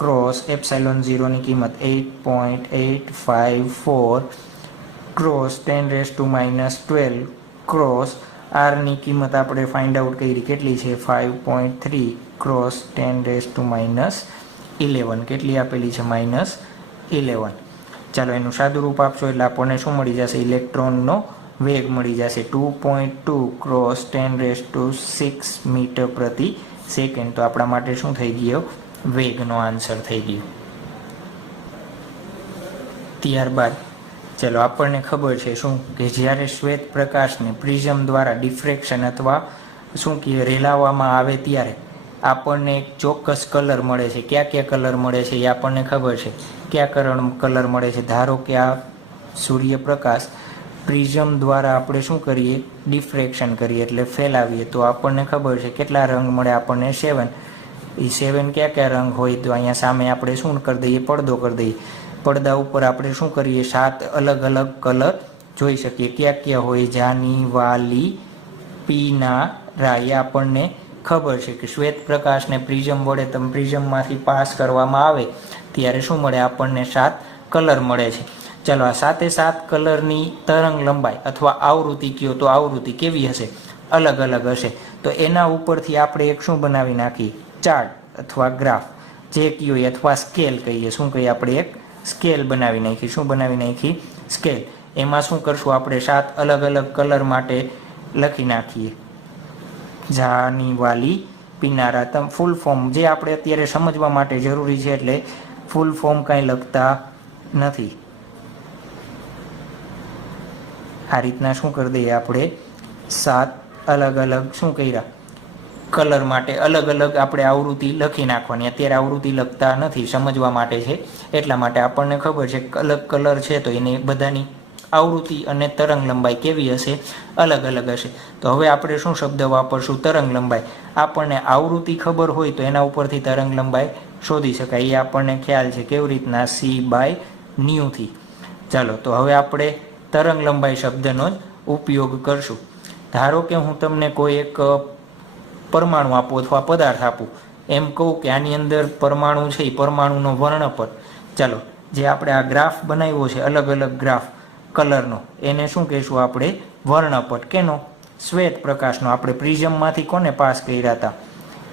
ક્રોસ ε0 ની કિંમત 8.854 ક્રોસ 10⁻12 ક્રોસ r ની કિંમત આપણે ફાઇન્ડ આઉટ કરી કેટલી છે? 5.3 ક્રોસ 10⁻11 કેટલી આપેલી છે? -11. ચાલો એનું સાદું રૂપ આપશો એટલે આપણને શું મળી જશે? ઇલેક્ટ્રોનનો વેગ મળી જશે 2.2 ક્રોસ 10⁻6 મીટર પ્રતિ સેકન્ડ. તો આપણા માટે શું થઈ ગયો? વેગનો આન્સર થઈ ગયો. ત્યારબાદ ચાલો આપણને ખબર છે શું કે જ્યારે શ્વેત પ્રકાશને પ્રિઝમ દ્વારા ડિફ્રેક્શન અથવા શું કે રેલાવવામાં આવે ત્યારે આપણને એક ચોક્કસ કલર મળે છે. કયા કલર મળે છે એ આપણને ખબર છે. કયા કલર મળે છે? ધારો કે આ સૂર્યપ્રકાશ પ્રિઝમ દ્વારા આપણે શું કરીએ? ડિફ્રેક્શન કરીએ એટલે ફેલાવીએ તો આપણને ખબર છે કેટલા રંગ મળે આપણને? 7. એ 7 કયા રંગ હોય? તો અહીંયા સામે આપણે શું કરી દઈએ? પડદો કરી દઈએ. પડદા ઉપર આપણે શું કરીએ? 7 અલગ અલગ કલર જોઈ શકીએ. કયા હોય? જાની, વાલી, પીનારા. એ આપણને ખબર છે કે શ્વેત પ્રકાશને પ્રિઝમ વડે તમે પ્રિઝમમાંથી પાસ કરવામાં આવે ત્યારે શું મળે? આપણને 7 કલર મળે છે. ચાલો આ 7 કલરની તરંગ લંબાઈ અથવા આવૃત્તિ કયો તો આવૃત્તિ કેવી હશે? અલગ અલગ હશે. તો એના ઉપરથી આપણે એક શું બનાવી નાખીએ? ચાર્ટ અથવા ગ્રાફ જે કયો અથવા સ્કેલ કહીએ. શું કહીએ આપણે? એક સ્કેલ બનાવી નાખી. શું બનાવી નાખી? સ્કેલ. એમાં શું કરશું આપણે? 7 અલગ અલગ કલર માટે લખી નાખીએ. જાની, વાલી, પીનારા. તમ ફૂલ ફોર્મ જે આપણે અત્યારે સમજવા માટે જરૂરી છે એટલે ફૂલ ફોર્મ કાંઈ લખતા નથી. આ રીતના શું કરી દઈએ આપણે? 7 અલગ અલગ શું કર્યા? કલર માટે અલગ અલગ આપણે આવૃત્તિ લખી નાખવાની. અત્યારે આવૃત્તિ લખતા નથી, સમજવા માટે છે એટલા માટે. આપણને ખબર છે અલગ કલર છે તો એને બધાની આવૃત્તિ અને તરંગ લંબાઈ કેવી હશે? અલગ અલગ હશે. તો હવે આપણે શું શબ્દ વાપરશું? તરંગ લંબાઈ. આપણને આવૃત્તિ ખબર હોય તો એના ઉપરથી તરંગ લંબાઈ શોધી શકાય. એ આપણને ખ્યાલ છે. કેવી રીતના? c/ν થી. ચાલો તો હવે આપણે તરંગ લંબાઈ શબ્દનો જ ઉપયોગ કરશું. ધારો કે હું તમને કોઈ એક પરમાણુ આપું અથવા પદાર્થ આપું, એમ કહું કે આની અંદર પરમાણુ છે એ પરમાણુનો વર્ણપટ. ચાલો જે આપણે આ ગ્રાફ બનાવ્યો છે અલગ અલગ ગ્રાફ કલરનો એને શું કહીશું આપણે? વર્ણપટ. કેનો? શ્વેત પ્રકાશનો. આપણે પ્રિઝમમાંથી કોને પાસ કર્યા હતા?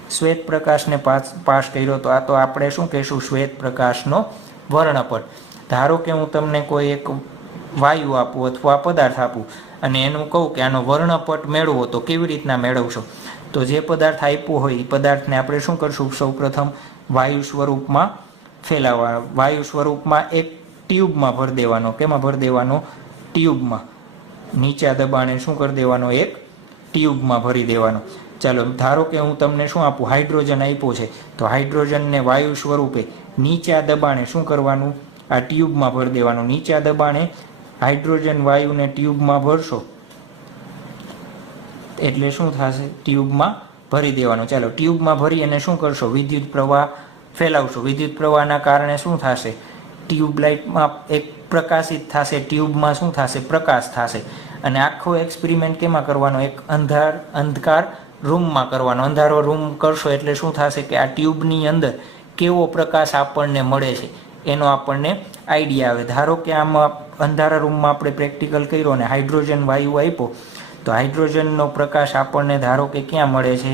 શ્વેત પ્રકાશને પાસ કર્યો તો આ તો આપણે શું કહીશું? શ્વેત પ્રકાશનો વર્ણપટ. ધારો કે હું તમને કોઈ એક વાયુ આપું અથવા પદાર્થ આપું અને એનું કહું કે આનો વર્ણપટ મેળવો તો કેવી રીતના મેળવશો? તો જે પદાર્થ આપ્યો હોય એ પદાર્થને આપણે શું કરશું? સૌપ્રથમ વાયુ સ્વરૂપમાં ફેલાવવાનો. વાયુ સ્વરૂપમાં એક ટ્યુબમાં ભરી દેવાનો. કેમાં ભરી દેવાનો? ટ્યુબમાં. નીચા દબાણે શું કરી દેવાનો? એક ટ્યુબમાં ભરી દેવાનો. ચાલો ધારો કે હું તમને શું આપું? હાઇડ્રોજન આપ્યો છે તો હાઇડ્રોજનને વાયુ સ્વરૂપે નીચા દબાણે શું કરવાનું? આ ટ્યુબમાં ભરી દેવાનું. નીચા દબાણે હાઇડ્રોજન વાયુને ટ્યુબમાં ભરશો એટલે શું થશે? ટ્યુબમાં ભરી દેવાનું. ચાલો ટ્યુબમાં ભરી અને શું કરશો? વિદ્યુત પ્રવાહ ફેલાવશો. વિદ્યુત પ્રવાહના કારણે શું થશે? ટ્યુબલાઇટમાં એક પ્રકાશિત થશે. ટ્યુબમાં શું થશે? પ્રકાશ થશે. અને આખો એક્સપેરિમેન્ટ કેમાં કરવાનો? એક અંધકાર રૂમમાં કરવાનો. અંધારો રૂમ કરશો એટલે શું થશે કે આ ટ્યુબની અંદર કેવો પ્રકાશ આપણને મળે છે એનો આપણને આઈડિયા આવે. ધારો કે આમાં અંધારા રૂમમાં આપણે પ્રેક્ટિકલ કર્યો અને હાઇડ્રોજન વાયુ આપ્યો તો હાઇડ્રોજનનો પ્રકાશ આપણને ધારો કે ક્યાં મળે છે?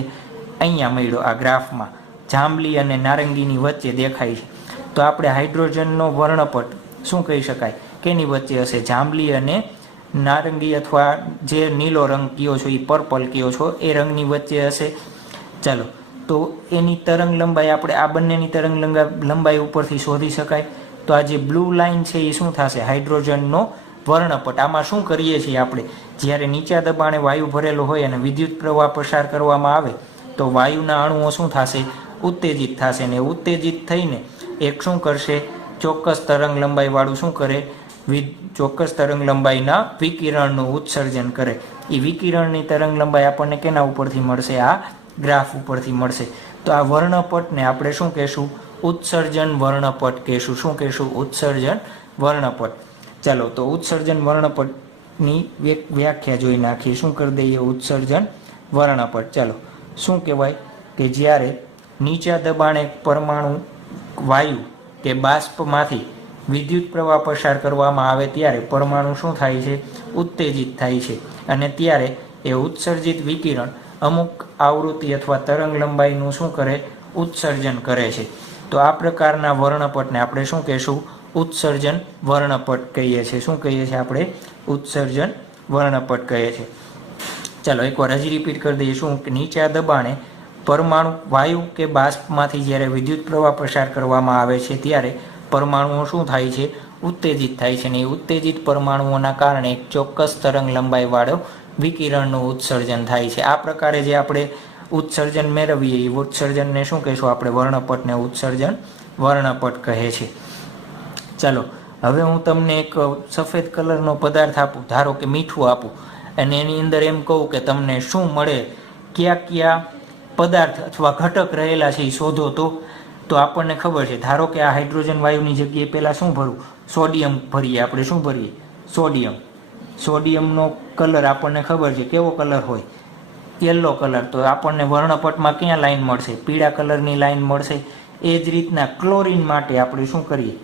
અહીંયા મળ્યો. આ ગ્રાફમાં જાંબલી અને નારંગીની વચ્ચે દેખાય છે. તો આપણે હાઇડ્રોજનનો વર્ણપટ શું કહી શકાય? કેની વચ્ચે હશે? જાંબલી અને નારંગી અથવા જે નીલો રંગ કયો છો એ પર્પલ કયો છો એ રંગની વચ્ચે હશે. ચાલો તો એની તરંગ લંબાઈ આપણે આ બંનેની તરંગ લંબાઈ ઉપરથી શોધી શકાય. તો આ જે બ્લુ લાઇન છે એ શું થશે? હાઇડ્રોજનનો વર્ણપટ. આમાં શું કરીએ છીએ આપણે? જ્યારે નીચા દબાણે વાયુ ભરેલો હોય અને વિદ્યુત પ્રવાહ પસાર કરવામાં આવે તો વાયુના અણુઓ શું થશે? ઉત્તેજિત થશે. ને ઉત્તેજિત થઈને એક શું કરશે? ચોક્કસ તરંગ લંબાઈ વાળું શું કરે? ચોક્કસ તરંગ લંબાઈના વિકિરણનું ઉત્સર્જન કરે. એ વિકિરણની તરંગ લંબાઈ આપણને કેના ઉપરથી મળશે? આ ગ્રાફ ઉપરથી મળશે. તો આ વર્ણપટને આપણે શું કહેશું? ઉત્સર્જન વર્ણપટ કહેશું. શું કહેશું? ઉત્સર્જન વર્ણપટ. ચાલો તો ઉત્સર્જન વર્ણપટની વ્યાખ્યા જોઈ નાખીએ. શું કરી દઈએ? ઉત્સર્જન વર્ણપટ. ચાલો શું કહેવાય કે જ્યારે નીચા દબાણે પરમાણુ વાયુ કે બાષ્પમાંથી વિદ્યુત પ્રવાહ પસાર કરવામાં આવે ત્યારે પરમાણુ શું થાય છે? ઉત્તેજિત થાય છે. અને ત્યારે એ ઉત્સર્જિત વિકિરણ અમુક આવૃત્તિ અથવા તરંગ લંબાઈનું શું કરે? ઉત્સર્જન કરે છે. તો આ પ્રકારના વર્ણપટને આપણે શું કહેશું? ઉત્સર્જન વર્ણપટ કહીએ છીએ. શું કહીએ છીએ આપણે? ઉત્સર્જન વર્ણપટ કહીએ છીએ. ચાલો એકવાર હજી રિપીટ કરી દઈએ. શું કે નીચા દબાણે પરમાણુ વાયુ કે બાષ્પમાંથી જ્યારે વિદ્યુત પ્રવાહ પસાર કરવામાં આવે છે ત્યારે પરમાણુઓ શું થાય છે? ઉત્તેજિત થાય છે. અને એ ઉત્તેજિત પરમાણુઓના કારણે એક ચોક્કસ તરંગ લંબાઈવાળો વિકિરણનું ઉત્સર્જન થાય છે. આ પ્રકારે જે આપણે ઉત્સર્જન મેળવીએ એ ઉત્સર્જનને શું કહેશું આપણે? વર્ણપટને ઉત્સર્જન વર્ણપટ કહે છે. ચાલો હવે હું તમને એક સફેદ કલરનો પદાર્થ આપું, ધારો કે મીઠું આપું, અને એની અંદર એમ કહું કે તમને શું મળે, કયા કયા પદાર્થ અથવા ઘટક રહેલા છે એ શોધો. તો આપણને ખબર છે, ધારો કે આ હાઇડ્રોજન વાયુની જગ્યાએ પહેલાં શું ભરવું? સોડિયમ ભરીએ આપણે. શું ભરીએ? સોડિયમ. સોડિયમનો કલર આપણને ખબર છે કેવો કલર હોય? Yellow colour. તો આપણને વર્ણપટમાં ક્યાં લાઈન મળશે? પીળા કલરની લાઈન મળશે. એ જ રીતના ક્લોરિન માટે આપણે શું કરીએ?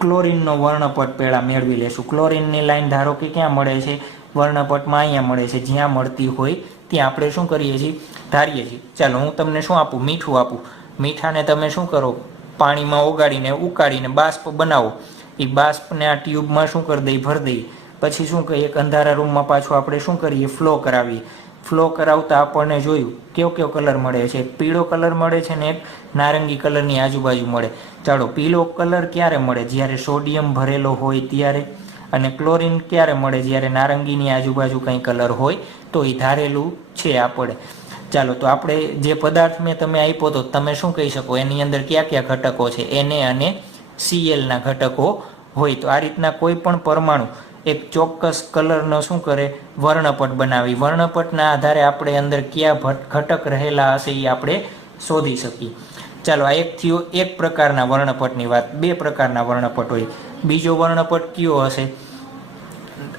ક્લોરિનનો વર્ણપટ પહેલાં મેળવી લેશું. ક્લોરિનની લાઈન ધારો કે ક્યાં મળે છે? વર્ણપટમાં અહીંયા મળે છે. જ્યાં મળતી હોય ત્યાં આપણે શું કરીએ છીએ? ધારીએ છીએ. ચાલો હું તમને શું આપું? મીઠું આપું. મીઠાને તમે શું કરો? પાણીમાં ઓગાળીને ઉકાળીને બાષ્પ બનાવો. એ બાષ્પને આ ટ્યુબમાં શું કરી દઈએ? ભરી દઈએ. પછી શું કહીએ? એક અંધારા રૂમમાં પાછું આપણે શું કરીએ? ફ્લો કરાવીએ. ફ્લો કરાવતા આપણને જોયું કેવો કેવો કલર મળે છે? એક પીળો કલર મળે છે ને એક નારંગી કલરની આજુબાજુ મળે. ચાલો પીળો કલર ક્યારે મળે? જ્યારે સોડિયમ ભરેલો હોય ત્યારે. અને ક્લોરિન ક્યારે મળે? જ્યારે નારંગીની આજુબાજુ કંઈ કલર હોય તો એ ધારેલું છે આપણે. ચાલો તો આપણે જે પદાર્થ મેં તમે આપ્યો તો તમે શું કહી શકો? એની અંદર કયા કયા ઘટકો છે? Na અને Clના ઘટકો હોય. તો આ રીતના કોઈ પણ પરમાણુ એક ચોક્કસ કલરનો શું કરે? વર્ણપટ બનાવી. વર્ણપટના આધારે આપણે અંદર કયા ઘટક રહેલા હશે એ આપણે શોધી શકીએ. ચાલો આ એક પ્રકારના વર્ણપટની વાત. બે પ્રકારના વર્ણપટ હોય. બીજો વર્ણપટ કયો હશે?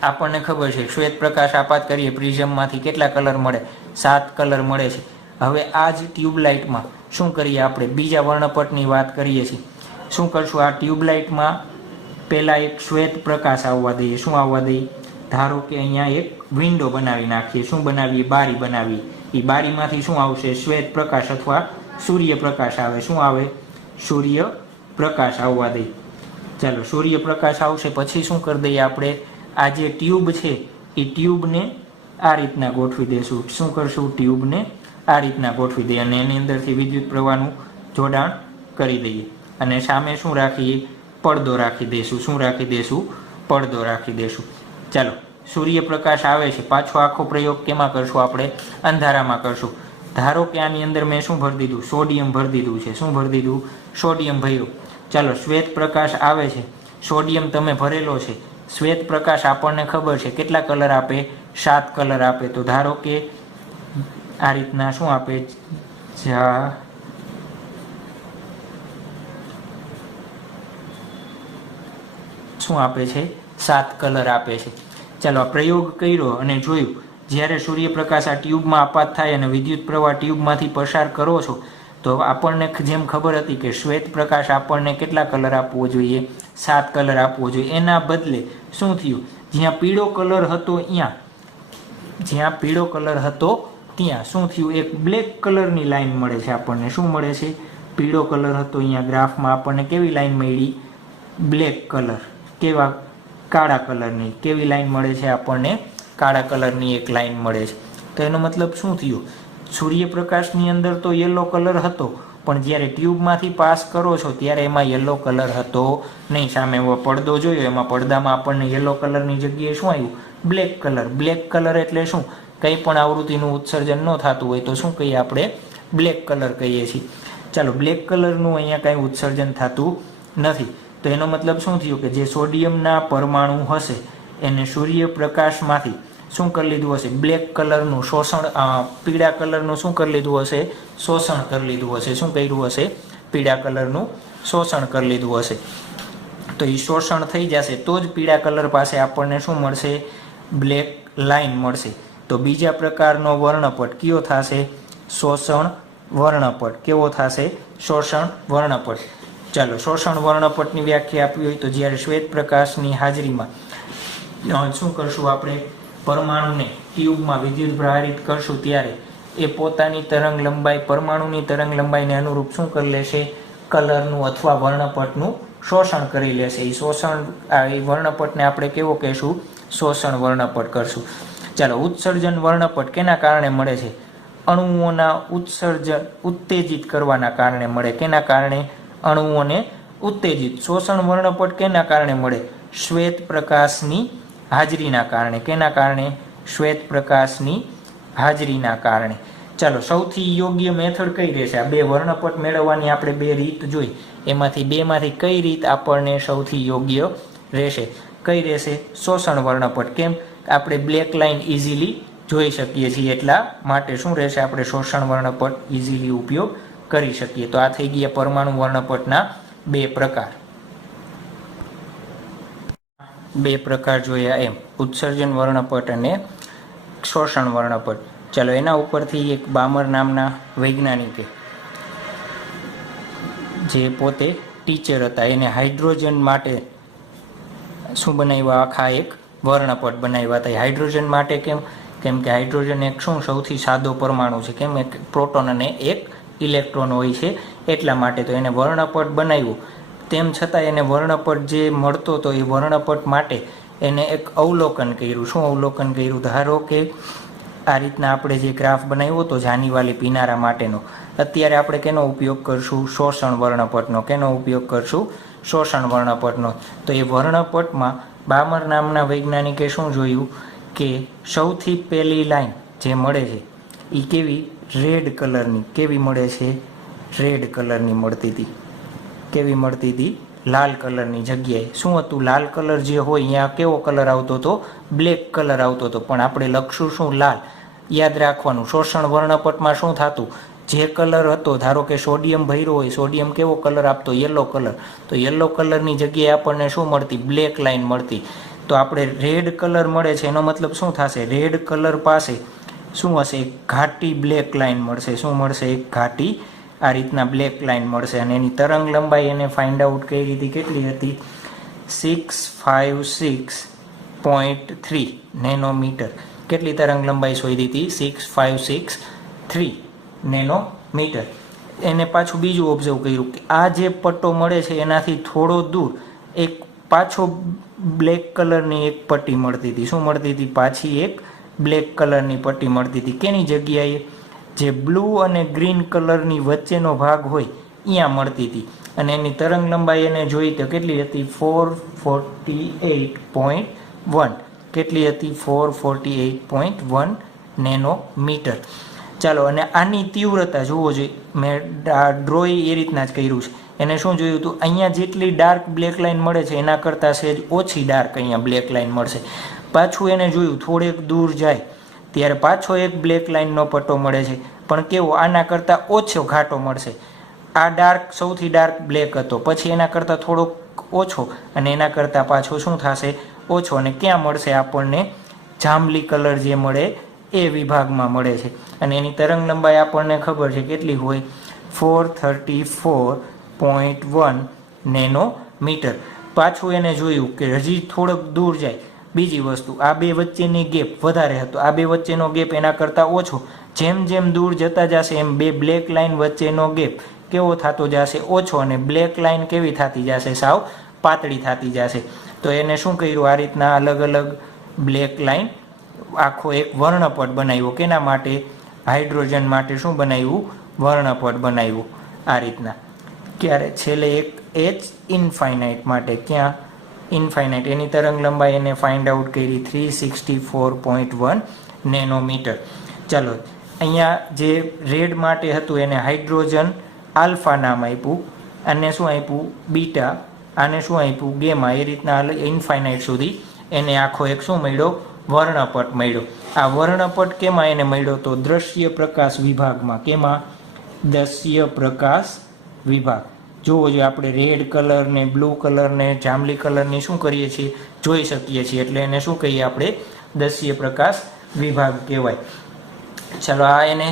આપણને ખબર છે શ્વેત પ્રકાશ આપાત કરીએ પ્રિઝમમાંથી કેટલા કલર મળે? 7 કલર મળે છે. હવે આ જ ટ્યુબલાઇટમાં શું કરીએ? આપણે બીજા વર્ણપટની વાત કરીએ છીએ. શું કરશું? આ ટ્યુબલાઇટમાં પહેલાં એક શ્વેત પ્રકાશ આવવા દઈએ. શું આવવા દઈએ? ધારો કે અહીંયા એક વિન્ડો બનાવી નાખીએ. શું બનાવીએ? બારી બનાવીએ. એ બારીમાંથી શું આવશે? શ્વેત પ્રકાશ અથવા સૂર્યપ્રકાશ આવે. શું આવે? સૂર્યપ્રકાશ આવવા દઈએ. ચાલો સૂર્યપ્રકાશ આવશે પછી શું કરી દઈએ? આપણે આ જે ટ્યુબ છે એ ટ્યુબને આ રીતના ગોઠવી દઈશું. શું કરશું? ટ્યુબને આ રીતના ગોઠવી દઈએ અને એની અંદરથી વિદ્યુત પ્રવાહનું જોડાણ કરી દઈએ. અને સામે શું રાખીએ? પડદો રાખી દઈશું. શું રાખી દઈશું? પડદો રાખી દઈશું. ચાલો સૂર્યપ્રકાશ આવે છે. પાછો આખો પ્રયોગ કેમાં કરશું? આપણે અંધારામાં કરશું. ધારો કે આની અંદર મેં શું ભરી દીધું? સોડિયમ ભરી દીધું છે. શું ભરી દીધું? સોડિયમ ભર્યું. ચાલો શ્વેત પ્રકાશ આવે છે. સોડિયમ તમે ભરેલો છે. શ્વેત પ્રકાશ આપણને ખબર છે કેટલા કલર આપે? 7 કલર આપે. તો ધારો કે આ રીતના શું આપે? શું આપે છે? 7 કલર આપે છે. ચાલો આ પ્રયોગ કર્યો અને જોયું જ્યારે સૂર્યપ્રકાશ આ ટ્યુબમાં આપાત થાય અને વિદ્યુત પ્રવાહ ટ્યુબમાંથી પસાર કરો છો તો આપણને જેમ ખબર હતી કે શ્વેત પ્રકાશ આપણને કેટલા કલર આપવો જોઈએ? 7 કલર આપવો જોઈએ. એના બદલે શું થયું? જ્યાં પીળો કલર હતો ત્યાં શું થયું? એક બ્લેક કલરની લાઈન મળે છે આપણને. શું મળે છે? પીળો કલર હતો અહીંયા ગ્રાફમાં આપણને કેવી લાઈન મળી? Black colour. કેવા? કાળા કલરની. કેવી લાઈન મળે છે આપણને? કાળા કલરની એક લાઈન મળે છે. તો એનો મતલબ શું થયું? સૂર્યપ્રકાશની અંદર તો યલો કલર હતો પણ જ્યારે ટ્યુબમાંથી પાસ કરો છો ત્યારે એમાં યલો કલર હતો નહીં. સામે પડદો જોયો એમાં પડદામાં આપણને યલો કલરની જગ્યાએ શું આવ્યું? Black colour. બ્લેક કલર એટલે શું? કંઈ પણ આવૃત્તિનું ઉત્સર્જન ન થતું હોય તો શું કહીએ આપણે? બ્લેક કલર કહીએ છીએ. ચાલો બ્લેક કલરનું અહીંયા કાંઈ ઉત્સર્જન થતું નથી. તો એનો મતલબ શું થયું કે જે સોડિયમના પરમાણુ હશે એને સૂર્યપ્રકાશમાંથી શું કરી લીધું હશે, બ્લેક કલરનું શોષણ, પીળા કલરનું શું કરી લીધું હશે, શોષણ કરી લીધું હશે. શું કર્યું હશે, પીળા કલરનું શોષણ કરી લીધું હશે. તો એ શોષણ થઈ જશે તો જ પીળા કલર પાસે આપણને શું મળશે, બ્લેક લાઈન મળશે. તો બીજા પ્રકારનો વર્ણપટ કયો થશે, શોષણ વર્ણપટ. કેવો થશે, શોષણ વર્ણપટ. ચાલો, શોષણ વર્ણપટની વ્યાખ્યા આપવી હોય તો જ્યારે શ્વેત પ્રકાશની હાજરીમાં શું કરશું આપણે, પરમાણુને ટ્યુબમાં વિદ્યુત પ્રવાહિત કરશું ત્યારે એ પોતાની તરંગ લંબાઈ, પરમાણુની તરંગ લંબાઈને અનુરૂપ શું કરી લેશે, કલરનું અથવા વર્ણપટનું શોષણ કરી લેશે. એ શોષણ, એ વર્ણપટને આપણે કેવો કહેશું, શોષણ વર્ણપટ કરશું. ચાલો, ઉત્સર્જન વર્ણપટ કેના કારણે મળે છે, અણુઓના ઉત્સર્જન ઉત્તેજિત કરવાના કારણે મળે. કેના કારણે, અણુઓને ઉત્તેજિત. શોષણ વર્ણપટ કેના કારણે મળે, શ્વેત પ્રકાશની હાજરીના કારણે. કેના કારણે, શ્વેત પ્રકાશની હાજરીના કારણે. ચાલો, સૌથી યોગ્ય મેથડ કઈ રહેશે, આ બે વર્ણપટ મેળવવાની આપણે બે રીત જોઈ, એમાંથી બેમાંથી કઈ રીત આપણને સૌથી યોગ્ય રહેશે, કઈ રહેશે, શોષણ વર્ણપટ. કેમ, આપણે બ્લેક લાઈન ઇઝીલી જોઈ શકીએ છીએ એટલા માટે શું રહેશે, આપણે શોષણ વર્ણપટ ઇઝીલી ઉપયોગ કરી શકીએ. તો આ થઈ ગયા પરમાણુ વર્ણપટના બે પ્રકાર. બે પ્રકાર જોયા એમ, ઉત્સર્જન વર્ણપટ અને શોષણ વર્ણપટ. ચાલો, એના ઉપરથી એક બામર નામના વૈજ્ઞાનિકે, જે પોતે ટીચર હતા, એને હાઇડ્રોજન માટે શું બનાવ્યા, આખા એક વર્ણપટ બનાવ્યા હતા. હાઇડ્રોજન માટે કેમ, કેમ કે હાઇડ્રોજન એક શું સૌથી સાદો પરમાણુ છે. કેમ, એક પ્રોટોન અને એક ઇલેક્ટ્રોન હોય છે એટલા માટે. તો એને વર્ણપટ બનાવ્યું, તેમ છતાં એને વર્ણપટ જે મળતો હતો એ વર્ણપટ માટે એને એક અવલોકન કર્યું. શું અવલોકન કર્યું, ધારો કે આ રીતના આપણે જે ગ્રાફ બનાવ્યો હતો જાનીવાલી પીનારા માટેનો, અત્યારે આપણે કેનો ઉપયોગ કરશું, શોષણ વર્ણપટનો. કેનો ઉપયોગ કરશું, શોષણ વર્ણપટનો. તો એ વર્ણપટમાં બામર નામના વૈજ્ઞાનિકે શું જોયું કે સૌથી પહેલી લાઈન જે મળે છે એ કેવી, રેડ કલરની. કેવી મળે છે, રેડ કલરની મળતી હતી. કેવી મળતી હતી, લાલ કલરની જગ્યાએ શું હતું, લાલ કલર જે હોય અહીંયા કેવો કલર આવતો હતો, બ્લેક કલર આવતો હતો. પણ આપણે લખશું શું, લાલ. યાદ રાખવાનું, શોષણ વર્ણપટમાં શું થતું, જે કલર હતો, ધારો કે સોડિયમ ભર્યો હોય, સોડિયમ કેવો કલર આપતો, યલો કલર. તો યલો કલરની જગ્યાએ આપણને શું મળતી, બ્લેક લાઈન મળતી. તો આપણે રેડ કલર મળે છે એનો મતલબ શું થશે, રેડ કલર પાસે શું હશે, એક ઘાટી બ્લેક લાઈન મળશે. શું મળશે, એક ઘાટી આ રીતના બ્લેક લાઈન મળશે. અને એની તરંગ લંબાઈ એને ફાઇન્ડ આઉટ કરી હતી, કેટલી હતી, 656.3 નેનોમીટર. કેટલી તરંગ લંબાઈ શોધી હતી, 6563 નેનોમીટર. એને પાછું બીજું ઓબ્ઝર્વ કર્યું કે આ જે પટ્ટો મળે છે એનાથી થોડો દૂર એક પાછો બ્લેક કલરની એક પટ્ટી મળતી હતી. શું મળતી હતી, પાછી એક બ્લેક કલરની પટ્ટી મળતી હતી. કેની જગ્યાએ, જે બ્લુ અને ગ્રીન કલરની વચ્ચેનો ભાગ હોય અહીંયા મળતી હતી. અને એની તરંગ લંબાઈ એને જોઈ તો કેટલી હતી, 448.1. કેટલી હતી, 448.1 નેનોમીટર. ચાલો, અને આની તીવ્રતા જોવો જોઈએ, મેં ડ્રોઈ એ રીતના જ કર્યું છે. એને શું જોયું હતું, અહીંયા જેટલી ડાર્ક બ્લેક લાઇન મળે છે એના કરતાં સહેજ ઓછી ડાર્ક અહીંયા બ્લેક લાઇન મળશે. પાછું એને જોયું થોડેક દૂર જાય ત્યારે પાછો એક બ્લેક લાઇનનો પટ્ટો મળે છે, પણ કેવો, આના કરતાં ઓછો ઘાટો મળશે. આ ડાર્ક, સૌથી ડાર્ક બ્લેક હતો, પછી એના કરતાં થોડોક ઓછો, અને એના કરતાં પાછો શું થશે, ઓછો. અને ક્યાં મળશે આપણને, જાંબલી કલર જે મળે એ વિભાગમાં મળે છે. અને એની તરંગ લંબાઈ આપણને ખબર છે કેટલી હોય, 434.1 નેનોમીટર. પાછું એને જોયું કે હજી થોડોક દૂર જાય, બીજી વસ્તુ, આ બે વચ્ચેની ગેપ વધારે હતો, આ બે વચ્ચેનો ગેપ એના કરતાં ઓછો. જેમ જેમ દૂર જતા જશે એમ બે બ્લેક લાઇન વચ્ચેનો ગેપ કેવો થતો જશે, ઓછો. અને બ્લેક લાઇન કેવી થતી જશે, સાવ પાતળી થતી જશે. તો એને શું કર્યું, આ રીતના અલગ અલગ બ્લેક લાઇન આખો એક વર્ણપટ બનાવ્યો. કેના માટે, હાઇડ્રોજન માટે શું બનાવ્યું, વર્ણપટ બનાવ્યું આ રીતના. ક્યારે, છેલ્લે એક એચ ઇનફાઇનાઇટ માટે, ક્યાં, ઇનફાઇનાઇટ. એની તરંગ લંબાઈ એને ફાઇન્ડ આઉટ કરી 364.1 નેનોમીટર. ચાલો, અહીંયા જે રેડ માટે હતું એને હાઇડ્રોજન આલ્ફા નામ આપ્યું, અને શું આપ્યું, બીટા આને શું આપ્યું ગેમા, એ રીતના ઇન્ફાઇનાઇટ સુધી એને આખો એક શું મળ્યો વર્ણપટ મળ્યો. આ વર્ણપટ કેમાં એને મળ્યો તો દ્રશ્ય પ્રકાશ વિભાગમાં. કેમાં? દ્રશ્ય પ્રકાશ વિભાગ. જોવો જોઈએ આપણે રેડ કલર ને બ્લુ કલર ને જાંબલી કલરની શું કરીએ છીએ જોઈ શકીએ છીએ, એટલે એને શું કહીએ આપણે દ્રશ્ય પ્રકાશ વિભાગ કહેવાય. ચાલો આ એને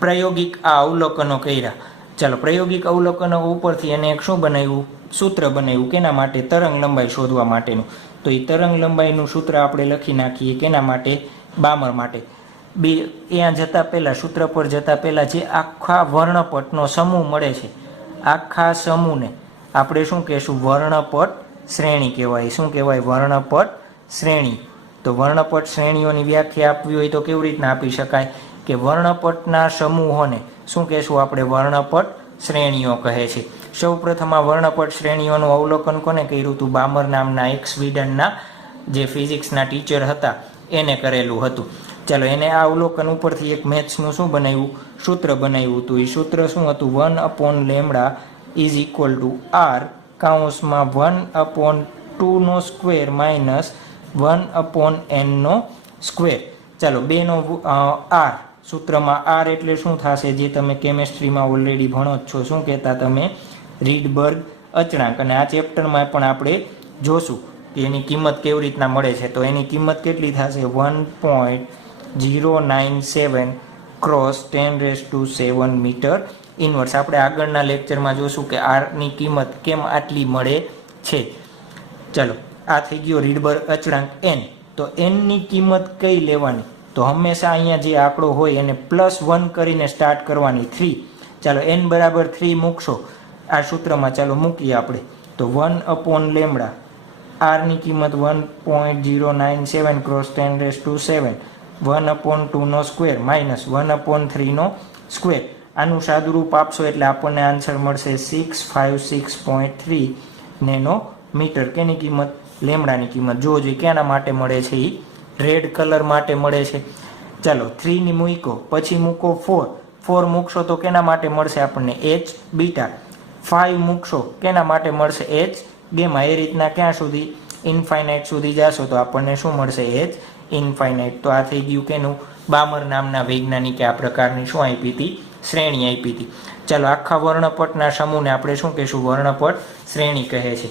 પ્રાયોગિક આ અવલોકનો કર્યા. ચાલો પ્રાયોગિક અવલોકનો ઉપરથી એને એક શું બનાવ્યું સૂત્ર બનાવ્યું કેના માટે? તરંગ લંબાઈ શોધવા માટેનું. તો એ તરંગ લંબાઈનું સૂત્ર આપણે લખી નાખીએ કેના માટે? બામર માટે. ત્યાં જતાં પહેલાં સૂત્ર પર જતાં પહેલાં જે આખા વર્ણપટનો સમૂહ મળે છે, આખા સમૂહને આપણે શું કહેશું? વર્ણપટ શ્રેણી કહેવાય. શું કહેવાય? વર્ણપટ શ્રેણી. તો વર્ણપટ શ્રેણીઓની વ્યાખ્યા આપવી હોય તો કેવી રીતના આપી શકાય? કે વર્ણપટના સમૂહોને શું કહેશું આપણે? વર્ણપટ શ્રેણીઓ કહે છે. સૌ પ્રથમ આ વર્ણપટ શ્રેણીઓનું અવલોકન કોને કર્યું હતું? બામર નામના એક સ્વીડનના જે ફિઝિક્સના ટીચર હતા એને કરેલું હતું. ચાલો એને આ અવલોકન ઉપરથી એક મેથ્સનું શું બનાવ્યું? સૂત્ર બનાવ્યું હતું. એ સૂત્ર શું હતું? 1/λ ઇઝ ઇક્વલ ટુ r કૌંસમાં 1/2² માઇનસ 1/n². ચાલો બેનો r સૂત્રમાં r એટલે શું થશે? જે તમે કેમેસ્ટ્રીમાં ઓલરેડી ભણો જ છો. શું કહેતા તમે? રીડબર્ગ અચળાંક. અને આ ચેપ્ટરમાં પણ આપણે જોશું કે એની કિંમત કેવી રીતના મળે છે. તો એની કિંમત કેટલી થશે? 1.097 ક્રોસ 10⁻⁷ મીટર ઇન્વર્સ. આપણે આગળના લેક્ચરમાં જોશું કે આરની કિંમત કેમ આટલી મળે છે. ચલો આ થઈ ગયો રીડબર્ગ અચળાંક n. તો nની કિંમત કઈ લેવાની? તો હંમેશા અહીંયા જે આંકડો હોય એને +1 કરીને સ્ટાર્ટ કરવાની. 3. ચાલો n બરાબર 3 મૂકશો આ સૂત્રમાં. ચાલો મૂકીએ આપણે. તો 1/λ આરની કિંમત 1.097 ક્રોસ 10⁻⁷ 1/2² માઇનસ 1/3². આનું સાદુરૂપ આપશો એટલે આપણને આન્સર મળશે 656.3 નેનોમીટર. કેની કિંમત? લેમડાની કિંમત. જોવો જોઈએ ક્યાંના માટે મળે છે? એ રેડ કલર માટે મળે છે. ચાલો 3 ની મૂકો, પછી મૂકો 4. 4 મૂકશો તો કેના માટે મળશે આપણને? h beta. 5 મૂકશો કેના માટે મળશે? h gamma. એ રીતના ક્યાં સુધી? ઇન્ફાઇનાઇટ સુધી જશો તો આપણને શું મળશે? h infinite. તો આ થઈ ગયું કેનું? બામર નામના વૈજ્ઞાનિકે આ પ્રકારની શું આપી હતી? શ્રેણી આપી હતી. ચાલો આખા વર્ણપટના સમૂહને આપણે શું કહેશું? વર્ણપટ શ્રેણી કહે છે.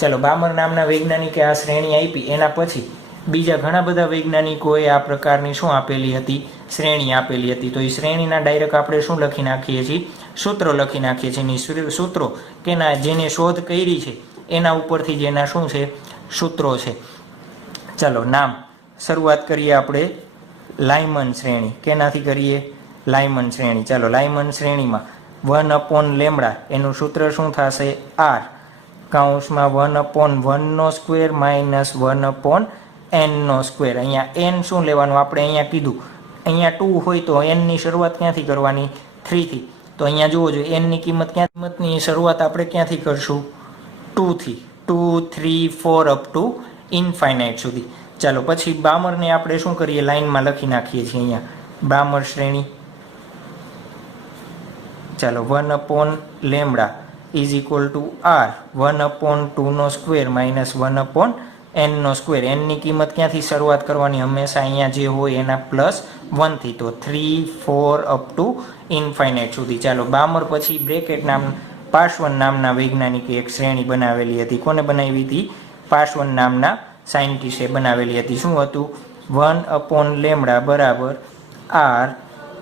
ચાલો બામર નામના વૈજ્ઞાનિકે આ શ્રેણી આપી. એના પછી બીજા ઘણા બધા વૈજ્ઞાનિકોએ આ પ્રકારની શું આપેલી હતી? શ્રેણી આપેલી હતી. તો એ શ્રેણીના ડાયરેક્ટ આપણે શું લખી નાખીએ છીએ? સૂત્રો લખી નાખીએ છીએ. સૂત્રો કેના? જેને શોધ કરી છે એના ઉપરથી જેના શું છે? સૂત્રો છે. ચાલો નામ શરૂઆત કરીએ આપણે લાયમન શ્રેણી. કેનાથી કરીએ? લાયમન શ્રેણી. ચાલો લાયમન શ્રેણીમાં 1/λ એનું સૂત્ર શું થશે? r કૌંસમાં 1/1² માઇનસ 1/n². અહીંયા n શું લેવાનું? આપણે અહીંયા કીધું અહીંયા 2 હોય તો n ની શરૂઆત ક્યાંથી કરવાની? 3 થી. તો અહીંયા જોવો જોઈએ n ની કિંમત કિંમતની શરૂઆત આપણે ક્યાંથી કરશું? 2 થી. 2, 3, 4 અપ ટુ ઇન્ફાઇનાઇટ સુધી. ચાલો પછી બામરને આપણે શું કરીએ? લાઇનમાં લખી નાખીએ છીએ અહીંયા બામર શ્રેણી. ચાલો 1/λ is equal to r 1/2² minus 1/n². એનની કિંમત ક્યાંથી શરૂઆત કરવાની? હંમેશા અહીંયા જે હોય એના +1 થી. તો 3, 4 અપ ટુ ઇન્ફાઇનાઇટ સુધી. ચાલો બામર પછી બ્રેકેટ પાસવન નામના વૈજ્ઞાનિકે એક શ્રેણી બનાવેલી હતી. કોને બનાવી હતી? પાસવન નામના સાયન્ટિસ્ટે બનાવેલી હતી. શું હતું? 1/λ બરાબર r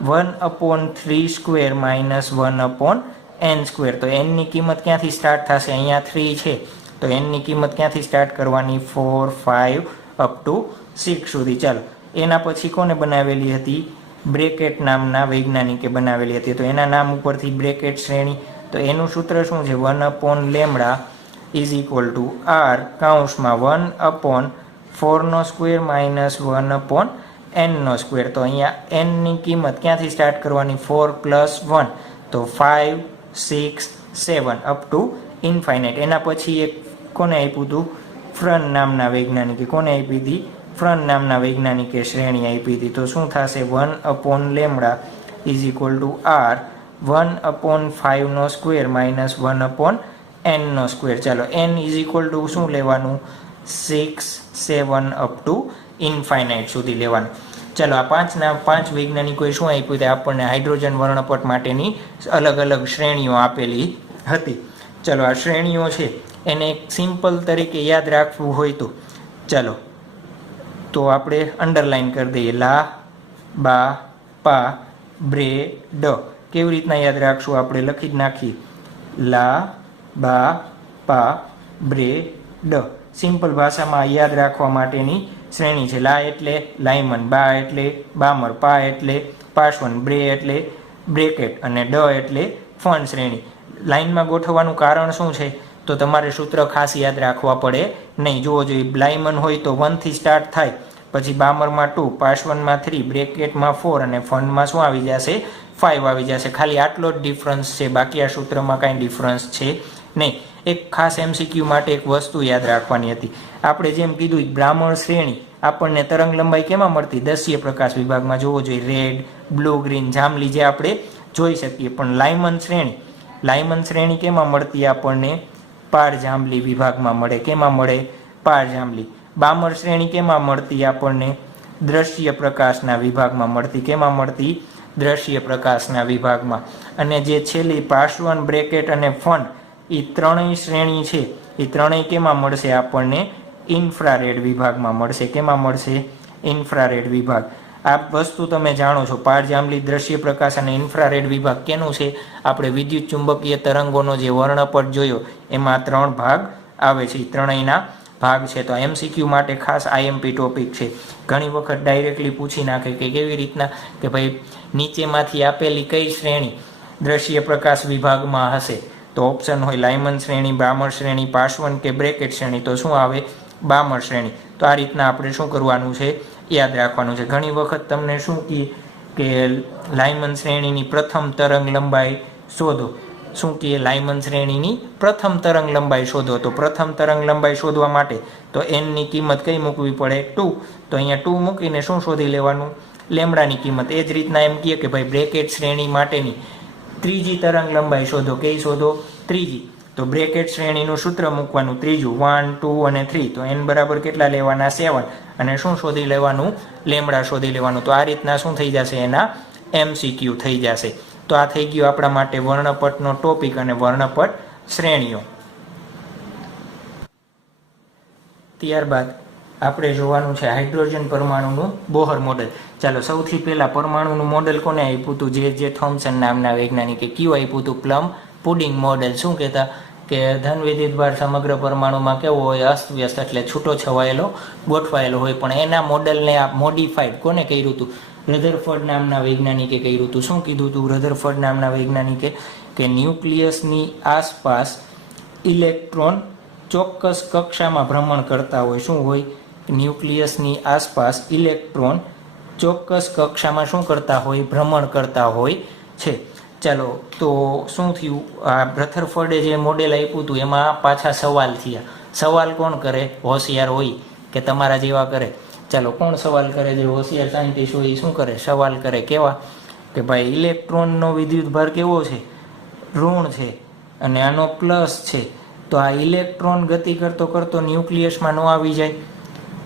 1/3² માઇનસ 1/n². તો એનની કિંમત ક્યાંથી સ્ટાર્ટ થશે? અહીંયા 3 છે તો એનની કિંમત ક્યાંથી સ્ટાર્ટ કરવાની? 4, 5 અપ ટુ 6 સુધી. ચાલો એના પછી કોને બનાવેલી હતી? બ્રેકેટ નામના વૈજ્ઞાનિકે બનાવેલી હતી. તો એના નામ ઉપરથી બ્રેકેટ શ્રેણી. તો એનું સૂત્ર શું છે? 1/λ ઇઝ ઇક્વલ ટુ r કૌંસમાં 1/4² માઇનસ 1/n². તો અહીંયા nની કિંમત ક્યાંથી સ્ટાર્ટ કરવાની? 4 + 1 તો 5, 6, 7 અપ ટુ ઇન્ફાઇનાઇટ. એના પછી એક કોને આપ્યું હતું? ફ્રન નામના વૈજ્ઞાનિકે. કોને આપી હતી? ફ્રન નામના વૈજ્ઞાનિકે શ્રેણી આપી હતી. તો શું થશે? 1/λ is equal to r 1/5² minus 1/n². એનનો સ્ક્વેર. ચાલો n ઇઝ ઇક્વલ ટુ શું લેવાનું? 6, 7 અપ ટુ ઇન્ફાઇનાઇટ સુધી લેવાનું. ચાલો આ પાંચ વૈજ્ઞાનિકોએ શું આપ્યું? તે આપણને હાઇડ્રોજન વર્ણપટ માટેની અલગ અલગ શ્રેણીઓ આપેલી હતી. ચાલો આ શ્રેણીઓ છે એને એક સિમ્પલ તરીકે યાદ રાખવું હોય તો આપણે અંડરલાઈન કરી દઈએ. લા, બા, પા, બ્રે, ડ. કેવી રીતના યાદ રાખશું? આપણે લખી જ નાખીએ. લા, બા, પા, બ્રે, ડ. સિમ્પલ ભાષામાં યાદ રાખવા માટેની શ્રેણી છે. લા એટલે લાઇમન, બા એટલે બામર, પા એટલે પાર્શ્વન, બ્રે એટલે બ્રેકેટ અને ડ એટલે ફન શ્રેણી. લાઇનમાં ગોઠવવાનું કારણ શું છે? તો તમારે સૂત્ર ખાસ યાદ રાખવા પડે નહીં. જોવો જોઈએ, લાઇમન હોય તો 1 થી સ્ટાર્ટ થાય, પછી બામરમાં 2, પાર્શ્વનમાં 3, બ્રેકેટમાં 4 અને ફનમાં શું આવી જશે? 5 આવી જશે. ખાલી આટલો જ ડિફરન્સ છે, બાકી આ સૂત્રમાં કાંઈ ડિફરન્સ છે નહીં. એક ખાસ MCQ માટે એક વસ્તુ યાદ રાખવાની હતી. આપણે જેમ કીધું બ્રાહ્મણ શ્રેણી આપણને તરંગ લંબાઈ કેમાં મળતી? દસીય પ્રકાશ વિભાગમાં. જોવો જોઈએ, રેડ, બ્લુ, ગ્રીન, જાંબલી જે આપણે જોઈ શકીએ. પણ લાઇમન શ્રેણી કેમાં મળતી? આપણને પાર જાંબલી વિભાગમાં મળે. કેમાં મળે? પાર જાંબલી. બામર શ્રેણી કેમાં મળતી? આપણને દ્રશ્ય પ્રકાશના વિભાગમાં મળતી. કેમાં મળતી? દ્રશ્ય પ્રકાશના વિભાગમાં. અને જે છેલ્લી પાર્શ્વન, બ્રેકેટ અને ફન, એ ત્રણેય શ્રેણી છે એ ત્રણેય કેમાં મળશે? આપણને ઇન્ફ્રારેડ વિભાગમાં મળશે. કેમાં મળશે? ઇન્ફ્રારેડ વિભાગ. આ વસ્તુ તમે જાણો છો. પાર જાંબલી, દ્રશ્ય પ્રકાશ અને ઇન્ફ્રારેડ વિભાગ કેનું છે? આપણે વિદ્યુત ચુંબકીય તરંગોનો જે વર્ણપટ જોયો એમાં 3 ભાગ આવે છે. ત્રણેયના ભાગ છે. તો MCQ માટે ખાસ IMP ટોપિક છે. ઘણી વખત ડાયરેક્ટલી પૂછી નાખે કે કેવી રીતના કે ભાઈ નીચેમાંથી આપેલી કઈ શ્રેણી દ્રશ્ય પ્રકાશ વિભાગમાં હશે? તો ઓપ્શન હોય લાઇમન શ્રેણી, બામર શ્રેણી, પાર્શ્વન કે બ્રેકેટ શ્રેણી. તો શું આવે? બામર શ્રેણી. તો આ રીતના આપણે શું કરવાનું છે? યાદ રાખવાનું છે. ઘણી વખત તમને શું કહે કે લાઇમન શ્રેણીની પ્રથમ તરંગ લંબાઈ શોધો. શું કહે? લાઇમન શ્રેણીની પ્રથમ તરંગ લંબાઈ શોધો. તો પ્રથમ તરંગ લંબાઈ શોધવા માટે તો n ની કિંમત કઈ મૂકવી પડે? 2. તો અહીંયા 2 મૂકીને શું શોધી લેવાનું? લેમડાની કિંમત. એ જ રીતના એમ કહે કે ભાઈ બ્રેકેટ શ્રેણી માટેની ત્રીજી તરંગ લંબાઈ શોધો. કઈ શોધો? ત્રીજી. તો બ્રેકેટ શ્રેણીનું સૂત્ર મૂકવાનું ત્રીજું, 1, 2 અને 3. તો n બરાબર કેટલા લેવાના? 7. અને શું શોધી લેવાનું? લેમડા શોધી લેવાનું. તો આ રીતના શું થઈ જશે? એના MCQ થઈ જશે. તો આ થઈ ગયું આપણા માટે વર્ણપટનો ટોપિક અને વર્ણપટ શ્રેણીઓ. ત્યારબાદ આપણે જોવાનું છે હાઇડ્રોજન પરમાણુનું બોહર મોડેલ. ચાલો સૌથી પહેલા પરમાણુનું મોડેલ કોને આપ્યું હતું? જે થોમ્સન નામના વૈજ્ઞાનિકે. કયું આપ્યું હતું? Plum pudding model. શું કહેતા? કે ધન વિદ્યુતભાર સમગ્ર પરમાણુમાં કેવો હોય? અસ્તવ્યસ્ત, એટલે છૂટો છવાયેલો ગોઠવાયેલો હોય. પણ એના મોડેલને આ મોડિફાઈડ કોને કર્યું હતું? રધરફર્ડ નામના વૈજ્ઞાનિકે કર્યું હતું. શું કીધું હતું રધરફર્ડ નામના વૈજ્ઞાનિકે? કે ન્યુક્લિયસની આસપાસ ઇલેક્ટ્રોન ચોક્કસ કક્ષામાં ભ્રમણ કરતા હોય. શું હોય? ન્યુક્લિયસની આસપાસ ઇલેક્ટ્રોન ચોક્કસ કક્ષામાં શું કરતા હોય? ભ્રમણ કરતા હોય છે. ચાલો તો શું થયું? આ રધરફર્ડે જે મોડેલ આપ્યું હતું એમાં પાછા સવાલ થયા. સવાલ કોણ કરે? હોશિયાર હોય કે તમારા જેવા કરે? ચાલો કોણ સવાલ કરે? જે હોશિયાર સાયન્ટિસ્ટ હોય એ શું કરે? સવાલ કરે. કેવા? કે ભાઈ ઇલેક્ટ્રોનનો વિદ્યુતભાર કેવો છે? ઋણ છે અને આનો પ્લસ છે. તો આ ઇલેક્ટ્રોન ગતિ કરતો ન્યુક્લિયસમાં ન આવી જાય?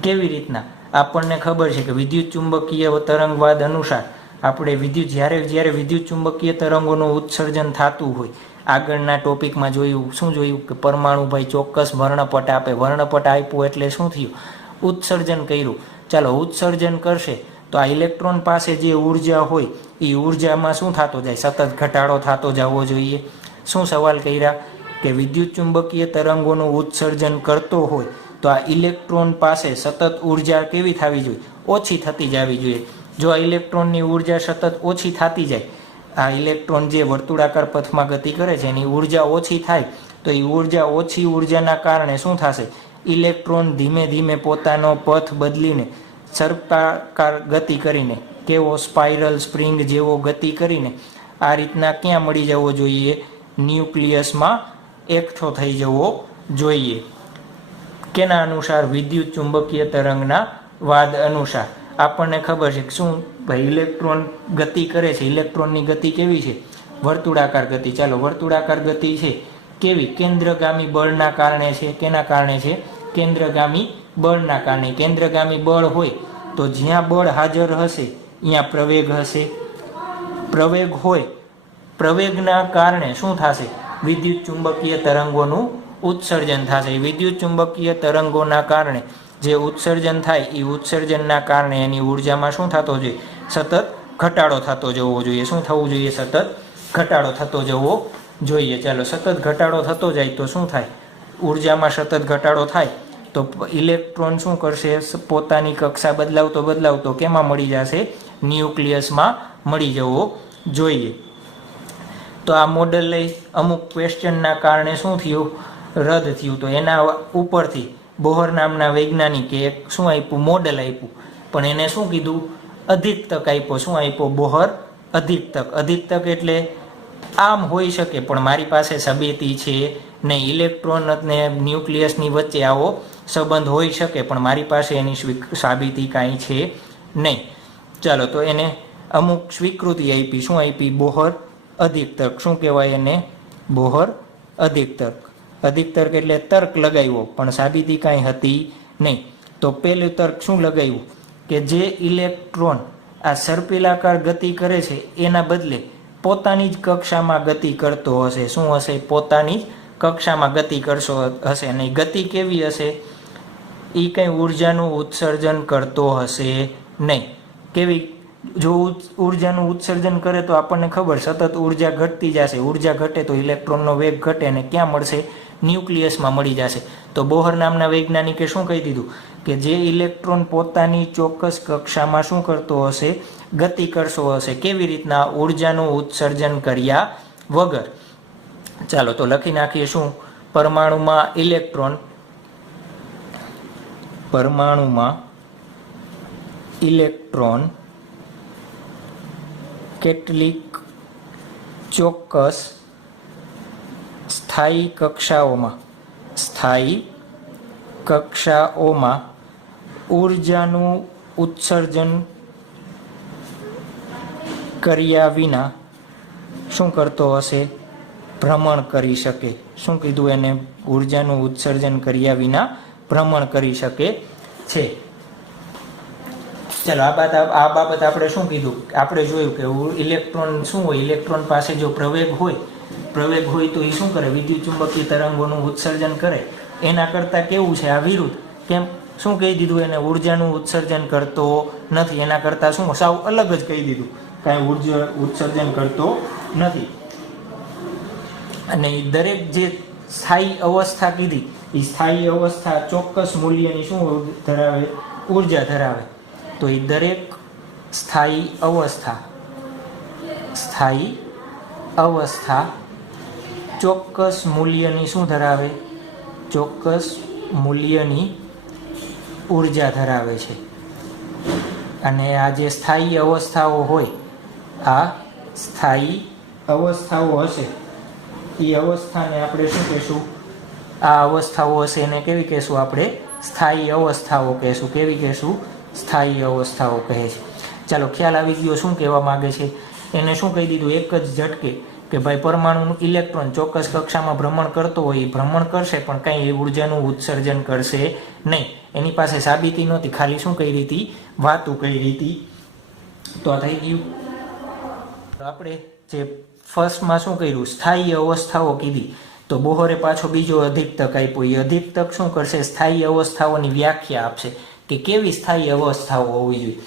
કેવી રીતના? આપણને ખબર છે કે વિદ્યુત ચુંબકીય તરંગવાદ અનુસાર આપણે જ્યારે વિદ્યુત ચુંબકીય તરંગોનું ઉત્સર્જન થતું હોય, આગળના ટોપિકમાં જોયું. શું જોયું? કે પરમાણુ ભાઈ ચોક્કસ વર્ણપટ આપે. વર્ણપટ આપ્યું એટલે શું થયું? ઉત્સર્જન કર્યું. ચાલો ઉત્સર્જન કરશે તો આ ઇલેક્ટ્રોન પાસે જે ઉર્જા હોય એ ઉર્જામાં શું થતો જાય? સતત ઘટાડો થતો જવો જોઈએ. શું સવાલ કર્યા? કે વિદ્યુત ચુંબકીય તરંગોનું ઉત્સર્જન કરતો હોય તો આ ઇલેક્ટ્રોન પાસે સતત ઉર્જા કેવી થવી જોઈએ? ઓછી થતી જવી જોઈએ. જો આ ઇલેક્ટ્રોનની ઉર્જા સતત ઓછી થતી જાય, આ ઇલેક્ટ્રોન જે વર્તુળાકાર પથમાં ગતિ કરે છે એની ઉર્જા ઓછી થાય, તો એ ઓછી ઉર્જાના કારણે શું થશે? ઇલેક્ટ્રોન ધીમે ધીમે પોતાનો પથ બદલીને સર્પાકાર ગતિ કરીને, કેવો? સ્પાઇરલ સ્પ્રિંગ જેવો ગતિ કરીને આ રીતના ક્યાં મળી જવો જોઈએ? ન્યુક્લિયસમાં એકઠો થઈ જવો જોઈએ. કેના અનુસાર? વિદ્યુત ચુંબકીય તરંગના વાદ અનુસાર. આપણને ખબર છે કે શું ભાઈ ઇલેક્ટ્રોન ગતિ કરે છે. ઇલેક્ટ્રોનની ગતિ કેવી છે? વર્તુળાકાર ગતિ. ચાલો વર્તુળાકાર ગતિ છે કેવી કેન્દ્રગામી બળના કારણે છે. કેના કારણે છે? કેન્દ્રગામી બળના કારણે. કેન્દ્રગામી બળ હોય તો જ્યાં બળ હાજર હશે ત્યાં પ્રવેગ હશે. પ્રવેગ હોય, પ્રવેગના કારણે શું થશે? વિદ્યુત ચુંબકીય તરંગોનું ઉત્સર્જન થશે. વિદ્યુત ચુંબકીય તરંગોના કારણે જે ઉત્સર્જન થાય એ ઉત્સર્જનના કારણે એની ઉર્જામાં શું થતો જોઈએ? સતત ઘટાડો થતો જવો જોઈએ. શું થવું જોઈએ? સતત ઘટાડો થતો જવો જોઈએ. ચાલો, સતત ઘટાડો થતો જાય તો શું થાય? ઉર્જામાં સતત ઘટાડો થાય તો ઇલેક્ટ્રોન શું કરશે? પોતાની કક્ષા બદલાવતો કેમાં મળી જશે? ન્યુક્લિયસમાં મળી જવો જોઈએ. તો આ મોડેલ લઈ અમુક ક્વેશ્ચનના કારણે શું થયું? રદ થયું. તો એના ઉપરથી બોહર નામના વૈજ્ઞાનિકે એક શું આપ્યું? મોડેલ આપ્યું. પણ એને શું કીધું? અધિકતક આપ્યો. શું આપ્યો? બોહર અધિકતક. અધિકતક એટલે આમ હોઈ શકે પણ મારી પાસે સાબિતી છે નહીં. ઇલેક્ટ્રોન અને ન્યુક્લિયસની વચ્ચે આવો સંબંધ હોઈ શકે પણ મારી પાસે એની સાબિતી કાંઈ છે નહીં. ચાલો, તો એને અમુક સ્વીકૃતિ આપી. શું આપી? બોહર અધિકતર્ક. શું કહેવાય એને? બોહર અધિકતર્ક. અધિકતર્ક એટલે તર્ક લગાવ્યો પણ સાબિતી કાંઈ હતી નહીં. તો પહેલું તર્ક શું લગાવ્યું? કે જે ઇલેક્ટ્રોન આ સર્પિલાકાર ગતિ કરે છે એના બદલે પોતાની જ કક્ષામાં ગતિ કરતો હશે. શું હશે? પોતાની જ કક્ષામાં ગતિ કરશો હશે. અને ગતિ કેવી હશે? એ કંઈ ઉર્જાનું ઉત્સર્જન કરતો હશે નહીં. કેવી? જો ઉર્જાનું ઉત્સર્જન કરે તો આપણને ખબર સતત ઉર્જા ઘટતી જશે. ઉર્જા ઘટે તો ઇલેક્ટ્રોનનો વેગ ઘટે અને ક્યાં મળશે? ન્યુક્લિયસમાં મળી જશે. તો બોહર નામના વૈજ્ઞાનિકે શું કહી દીધું? કે જે ઇલેક્ટ્રોન પોતાની ચોક્કસ કક્ષામાં શું કરતો હશે? ગતિ કરશો હશે. કેવી રીતના? ઉર્જાનું ઉત્સર્જન કર્યા વગર. ચાલો, તો લખી નાખીએ. શું? પરમાણુમાં ઇલેક્ટ્રોન, પરમાણુમાં ઇલેક્ટ્રોન કેટલીક ચોક્કસ સ્થાયી કક્ષાઓમાં ઉર્જાનું ઉત્સર્જન કર્યા વિના શું કરતો હશે? ભ્રમણ કરી શકે. શું કીધું એને? ઉર્જાનું ઉત્સર્જન કર્યા વિના ભ્રમણ કરી શકે છે. ચાલો, આ બાબત આપણે શું કીધું? આપણે જોયું કે ઇલેક્ટ્રોન શું હોય? ઇલેક્ટ્રોન પાસે જો પ્રવેગ હોય તો એ શું કરે? વિદ્યુત ચુંબકીય તરંગોનું ઉત્સર્જન કરે. એના કરતાં કેવું છે? આ વિરુદ્ધ. કેમ? શું કહી દીધું એને? ઉર્જાનું ઉત્સર્જન કરતો નથી. એના કરતાં શું? સાવ અલગ જ કહી દીધું. કાંઈ ઉર્જા ઉત્સર્જન કરતો નથી. અને દરેક જે સ્થાયી અવસ્થા કીધી એ સ્થાયી અવસ્થા ચોક્કસ મૂલ્યની શું ધરાવે? ઉર્જા ધરાવે. તો એ દરેક સ્થાયી અવસ્થા ચોક્કસ મૂલ્યની શું ધરાવે? ચોક્કસ મૂલ્યની ઉર્જા ધરાવે છે. અને આ જે સ્થાયી અવસ્થાઓ હોય, આ સ્થાયી અવસ્થાઓ હશે એ અવસ્થાને આપણે શું કહેશું? આ અવસ્થાઓ હશે એને કેવી કહેશું? આપણે સ્થાયી અવસ્થાઓ કહેશું. કેવી કહેશું? સ્થાયી અવસ્થાઓ કહે છે. ચાલો, ખ્યાલ આવી ગયો શું કહેવા માગે છે? એને શું કહી દીધું એક જ ઝટકે કે ભાઈ પરમાણુનું ઇલેક્ટ્રોન ચોક્કસ કક્ષામાં ભ્રમણ કરતો હોય એ ભ્રમણ કરશે પણ કંઈ ઉર્જાનું ઉત્સર્જન કરશે નહીં. એની પાસે સાબિતી નહોતી, ખાલી શું કહી હતી? વાતું કહી હતી. તો આ થઈ ગયું. આપણે જે ફર્સ્ટમાં શું કર્યું? સ્થાયી અવસ્થાઓ કીધી. તો બોહરે પાછો બીજો અધિકતક આપ્યો. એ અધિકતક શું કરશે? સ્થાયી અવસ્થાઓની વ્યાખ્યા આપશે કે કેવી સ્થાયી અવસ્થાઓ હોવી જોઈએ.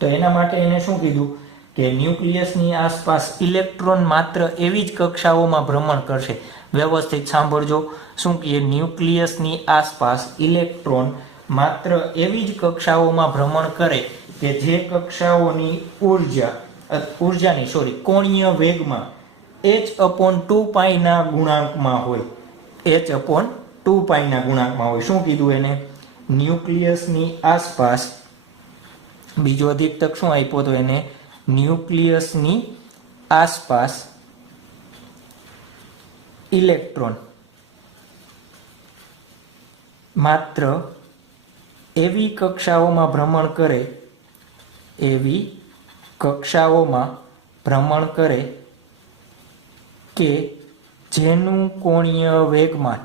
તો એના માટે એને શું કીધું? કે ન્યુક્લિયસની આસપાસ ઇલેક્ટ્રોન માત્ર એવી જ કક્ષાઓમાં ભ્રમણ કરશે. વ્યવસ્થિત સાંભળજો. શું કહે? ન્યુક્લિયસની આસપાસ ઇલેક્ટ્રોન માત્ર એવી જ કક્ષાઓમાં ભ્રમણ કરે કે જે કક્ષાઓની કોણીય વેગમાં h/2π ના ગુણાંકમાં હોય. h/2π ના ગુણાંકમાં હોય. શું કીધું એને? ન્યુક્લિયસની આસપાસ બીજો અધિકતક શું આપ્યો તો એને? ન્યુક્લિયસની આસપાસ ઇલેક્ટ્રોન માત્ર એવી કક્ષાઓમાં ભ્રમણ કરે કે જેનું કોણીય વેગમાન,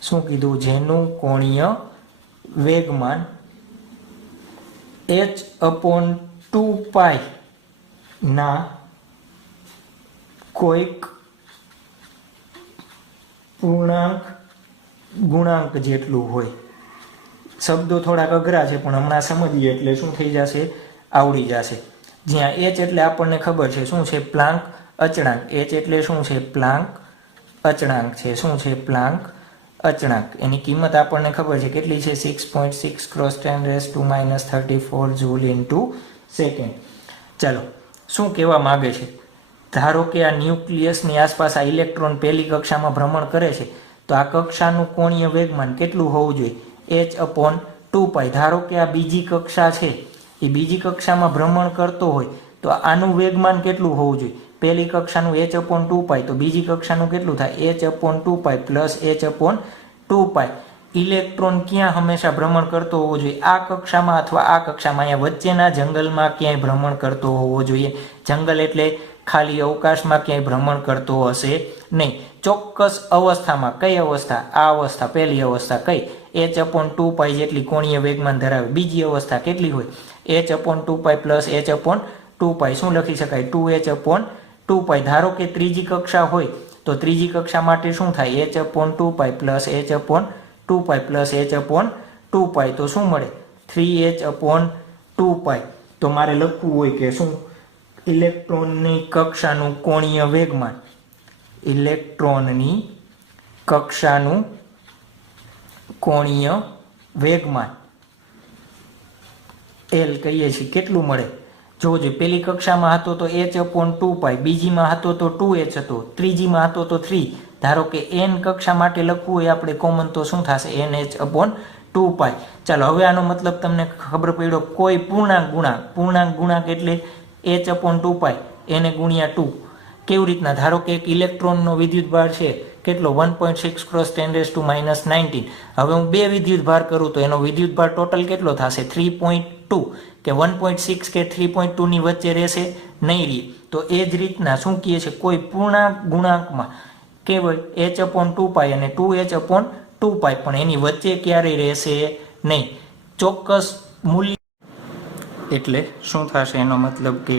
શું કીધું, જેનું કોણીય વેગમાન h/2π ના કોઈક પૂર્ણાંક ગુણાંક જેટલું હોય. શબ્દો થોડાક અઘરા છે પણ હમણાં સમજીએ એટલે શું થઈ જશે, આવડી જશે. જ્યાં h એટલે આપણને ખબર છે શું છે, પ્લાન્ક અચળાંક. h એટલે શું છે, પ્લાન્ક અચળાંક છે. શું છે, પ્લાન્ક અચળાંક. એની કિંમત આપણને ખબર છે કેટલી છે, 6.6 × 10⁻34 જૂલ ઇન્ટુ સેકન્ડ. ચાલો, શું કહેવા માંગે છે, ધારો કે આ ન્યુક્લિયસની આસપાસ આ ઇલેક્ટ્રોન પહેલી કક્ષામાં ભ્રમણ કરે છે તો આ કક્ષાનું કોણીય વેગમાન કેટલું હોવું જોઈએ, h/2π. ધારો કે આ બીજી કક્ષા છે, એ બીજી કક્ષામાં ભ્રમણ કરતો હોય તો આનું વેગમાન કેટલું હોવું જોઈએ, પહેલી કક્ષાનું h/2π તો બીજી કક્ષાનું કેટલું થાય, h/2π પ્લસ h/2π. ઇલેક્ટ્રોન ક્યાં હંમેશા ભ્રમણ કરતો હોવો જોઈએ, આ કક્ષામાં અથવા આ કક્ષામાં, અહીંયા વચ્ચેના જંગલમાં ક્યાંય ભ્રમણ કરતો હોવો જોઈએ. જંગલ એટલે ખાલી અવકાશમાં ક્યાંય ભ્રમણ કરતો હશે નહીં. ચોક્કસ અવસ્થામાં, કઈ અવસ્થા, આ અવસ્થા, પહેલી અવસ્થા કઈ, h/2π જેટલી કોણીય વેગમાન ધરાવે. બીજી અવસ્થા કેટલી હોય, h/2π પ્લસ h/2π. શું લખી શકાય, 2h/2π. ધારો કે ત્રીજી કક્ષા હોય તો ત્રીજી કક્ષા માટે શું થાય, h/2π plus h/2π plus h/2π. તો શું મળે, 3h/2π. તો મારે લખવું હોય કે શું, ઇલેક્ટ્રોનની કક્ષાનું કોણીય વેગમાન, ઇલેક્ટ્રોનની કક્ષાનું કોણીય વેગમાન L કહીએ છીએ, કેટલું મળે જોજો. પેલી કક્ષામાં હતો તો h/2π, બીજીમાં હતો તો 2h હતો, ત્રીજીમાં હતો તો 3. ધારો કે n કક્ષા માટે લખવું હોય આપણે કોમન તો શું થશે, nh/2π. ચાલો, હવે આનો મતલબ તમને ખબર પડ્યો. કોઈ પૂર્ણાંક ગુણાંક, પૂર્ણાંક ગુણાંક એટલે h/2π એને ગુણ્યા 2. કેવી રીતના, ધારો કે એક ઇલેક્ટ્રોનનો વિદ્યુતભાર છે કેટલો, 1.6 × 10⁻19. હવે હું બે વિદ્યુતભાર કરું તો એનો વિદ્યુતભાર ટોટલ કેટલો થશે, 3.2. કે 1.6 કે 3.2 ની વચ્ચે રહેશે નહીં રહે. તો એ જ રીતના શું કહે છે, કોઈ પૂર્ણાંક ગુણાંકમાં કેવાય h/2π અને 2h/2π, પણ એની વચ્ચે ક્યારેય રહેશે નહીં. ચોક્કસ મૂલ્ય એટલે શું થશે, એનો મતલબ કે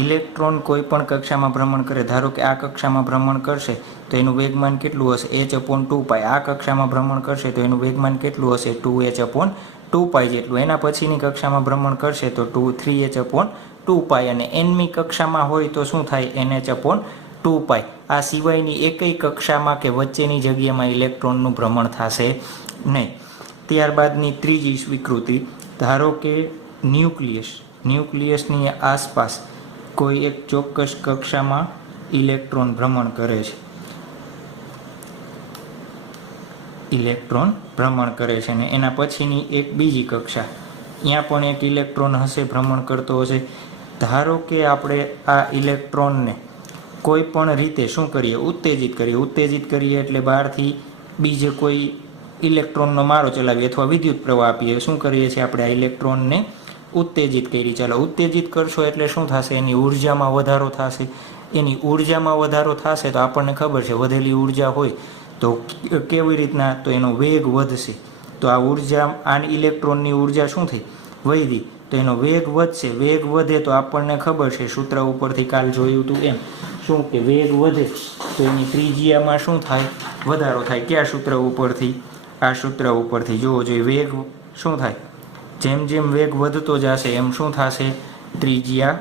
ઇલેક્ટ્રોન કોઈ પણ કક્ષામાં ભ્રમણ કરે, ધારો કે આ કક્ષામાં ભ્રમણ કરશે તો એનું વેગમાન કેટલું હશે, h/2π. આ કક્ષામાં ભ્રમણ કરશે તો એનું વેગમાન કેટલું હશે, 2h/2π જેટલું. એના પછીની કક્ષામાં ભ્રમણ કરશે તો 3h/2π. અને nમી કક્ષામાં હોય તો શું થાય, nh/2π. આ સિવાયની એકય કક્ષામાં કે વચ્ચેની જગ્યામાં ઇલેક્ટ્રોનનું ભ્રમણ થશે નહીં. ત્યારબાદની ત્રીજી સ્વીકૃતિ, ધારો કે ન્યુક્લિયસની આસપાસ કોઈ એક ચોક્કસ કક્ષામાં ઇલેક્ટ્રોન ભ્રમણ કરે છે, ઇલેક્ટ્રોન ભ્રમણ કરે છે અને એના પછીની એક બીજી કક્ષા, ત્યાં પણ એક ઇલેક્ટ્રોન હશે, ભ્રમણ કરતો હશે. ધારો કે આપણે આ ઇલેક્ટ્રોનને કોઈ પણ રીતે શું કરીએ, ઉત્તેજિત કરીએ. ઉત્તેજિત કરીએ એટલે બહારથી બીજે કોઈ ઇલેક્ટ્રોનનો મારો ચલાવીએ અથવા વિદ્યુત પ્રવાહ આપીએ. શું કરીએ છીએ આપણે, આ ઇલેક્ટ્રોનને ઉત્તેજિત કરી. ચાલો, ઉત્તેજિત કરશો એટલે શું થશે, એની ઉર્જામાં વધારો થશે. એની ઉર્જામાં વધારો થશે તો આપણને ખબર છે વધેલી ઉર્જા હોય તો કેવી રીતના, તો એનો વેગ વધશે. તો આ ઉર્જા, આ ઇલેક્ટ્રોનની ઉર્જા શું થઈ, વધી, તો એનો વેગ વધશે. વેગ વધે તો આપણને ખબર છે, સૂત્ર ઉપરથી કાલ જોયું હતું એમ, શું કે વેગ વધે તો એની ત્રિજ્યામાં શું થાય, વધારો થાય. કયા સૂત્ર ઉપરથી, આ સૂત્ર ઉપરથી જોવો જોઈએ. વેગ શું થાય, જેમ જેમ વેગ વધતો જશે એમ શું થશે, ત્રિજ્યા,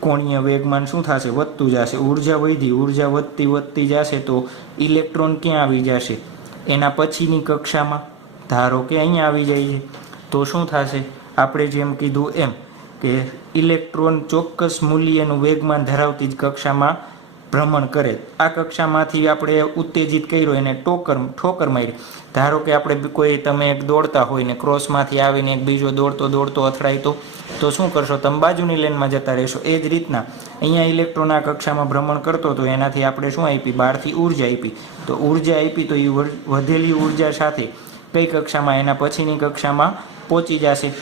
કોણીય વેગમાન શું થશે, વધતું જશે. ઉર્જા વધી, ઉર્જા વધતી જશે તો ઇલેક્ટ્રોન ક્યાં આવી જશે, એના પછીની કક્ષામાં. ધારો કે અહીંયા આવી જાય છે તો શું થશે, આપણે જેમ કીધું એમ કે ઇલેક્ટ્રોન ચોક્કસ મૂલ્યનું વેગમાન ધરાવતી જ કક્ષામાં ભ્રમણ કરે. આ કક્ષામાંથી આપણે ઉત્તેજિત કર્યો, એને ઠોકર મારી. ધારો કે આપણે કોઈ, તમે એક દોડતા હોય ને ક્રોસમાંથી આવીને એક બીજો દોડતો અથડાય તો શું કરશો, તમે બાજુની લેનમાં જતા રહેશો. એ જ રીતના અહીંયા ઇલેક્ટ્રોન આ કક્ષામાં ભ્રમણ કરતો તો એનાથી આપણે શું આપી, બહારથી ઉર્જા આપી. તો ઉર્જા આપી તો એ વધેલી ઉર્જા સાથે કઈ કક્ષામાં, એના પછીની કક્ષામાં પહોંચી જશે.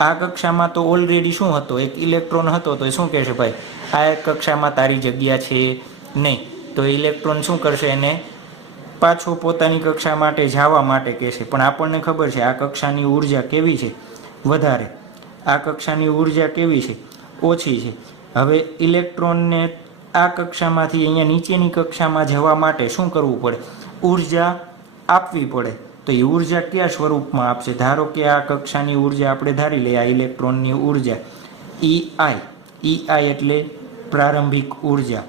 આ કક્ષામાં તો ઓલરેડી શું હતો, એક ઇલેક્ટ્રોન હતો. તો એ શું કહેશે, ભાઈ આ કક્ષામાં તારી જગ્યા છે નહીં. તો ઇલેક્ટ્રોન શું કરશે, એને પાછો પોતાની કક્ષા માટે જવા માટે કહેશે. પણ આપણને ખબર છે આ કક્ષાની ઉર્જા કેવી છે, વધારે. આ કક્ષાની ઉર્જા કેવી છે, ઓછી છે. હવે ઇલેક્ટ્રોનને આ કક્ષામાંથી અહીંયા નીચેની કક્ષામાં જવા માટે શું કરવું પડે, ઉર્જા આપવી પડે. તો એ ઉર્જા કયા સ્વરૂપમાં આપશે? ધારો કે આ કક્ષાની ઉર્જા આપણે ધારી લઈએ, આ ઇલેક્ટ્રોનની ઉર્જા EI એટલે પ્રારંભિક ઉર્જા.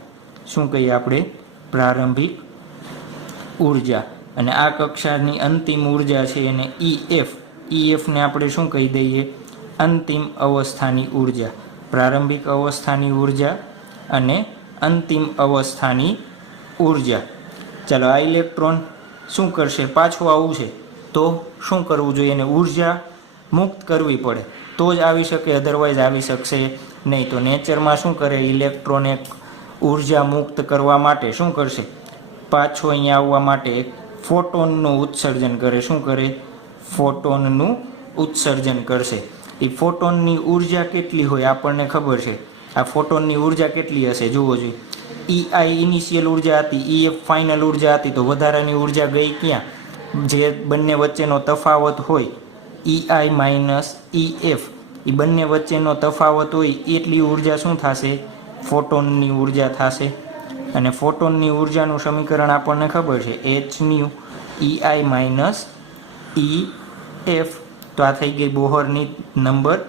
શું કહીએ આપણે? પ્રારંભિક ઉર્જા. અને આ કક્ષાની અંતિમ ઉર્જા છે એને EF ને આપણે શું કહી દઈએ? અંતિમ અવસ્થાની ઉર્જા. પ્રારંભિક અવસ્થાની ઉર્જા અને અંતિમ અવસ્થાની ઉર્જા. ચાલો, આ ઇલેક્ટ્રોન શું કરશે? પાછું આવવું છે તો શું કરવું જોઈએ? એને ઉર્જા મુક્ત કરવી પડે તો જ આવી શકે, અધરવાઇઝ આવી શકશે નહીં. તો નેચરમાં શું કરે? ઇલેક્ટ્રોન એક ઉર્જા મુક્ત કરવા માટે શું કરશે? પાછો અહીંયા આવવા માટે એક ફોટોનનું ઉત્સર્જન કરે. શું કરે? ફોટોનનું ઉત્સર્જન કરશે. એ ફોટોનની ઉર્જા કેટલી હોય આપણને ખબર છે. આ ફોટોનની ઉર્જા કેટલી હશે જોવો જોઈએ. EI ઇનિશિયલ ઉર્જા હતી, EF ફાઇનલ ઉર્જા હતી. તો વધારાની ઉર્જા ગઈ ક્યાં? જે બંને વચ્ચેનો તફાવત હોય EI માઇનસ EF, એ બંને વચ્ચેનો તફાવત હોય એટલી ઉર્જા શું થશે? ફોટોનની ઉર્જા થશે. અને ફોટોનની ઉર્જાનું સમીકરણ આપણને ખબર છે, hν EI માઇનસ EF. તો આ થઈ ગઈ બોહરની નંબર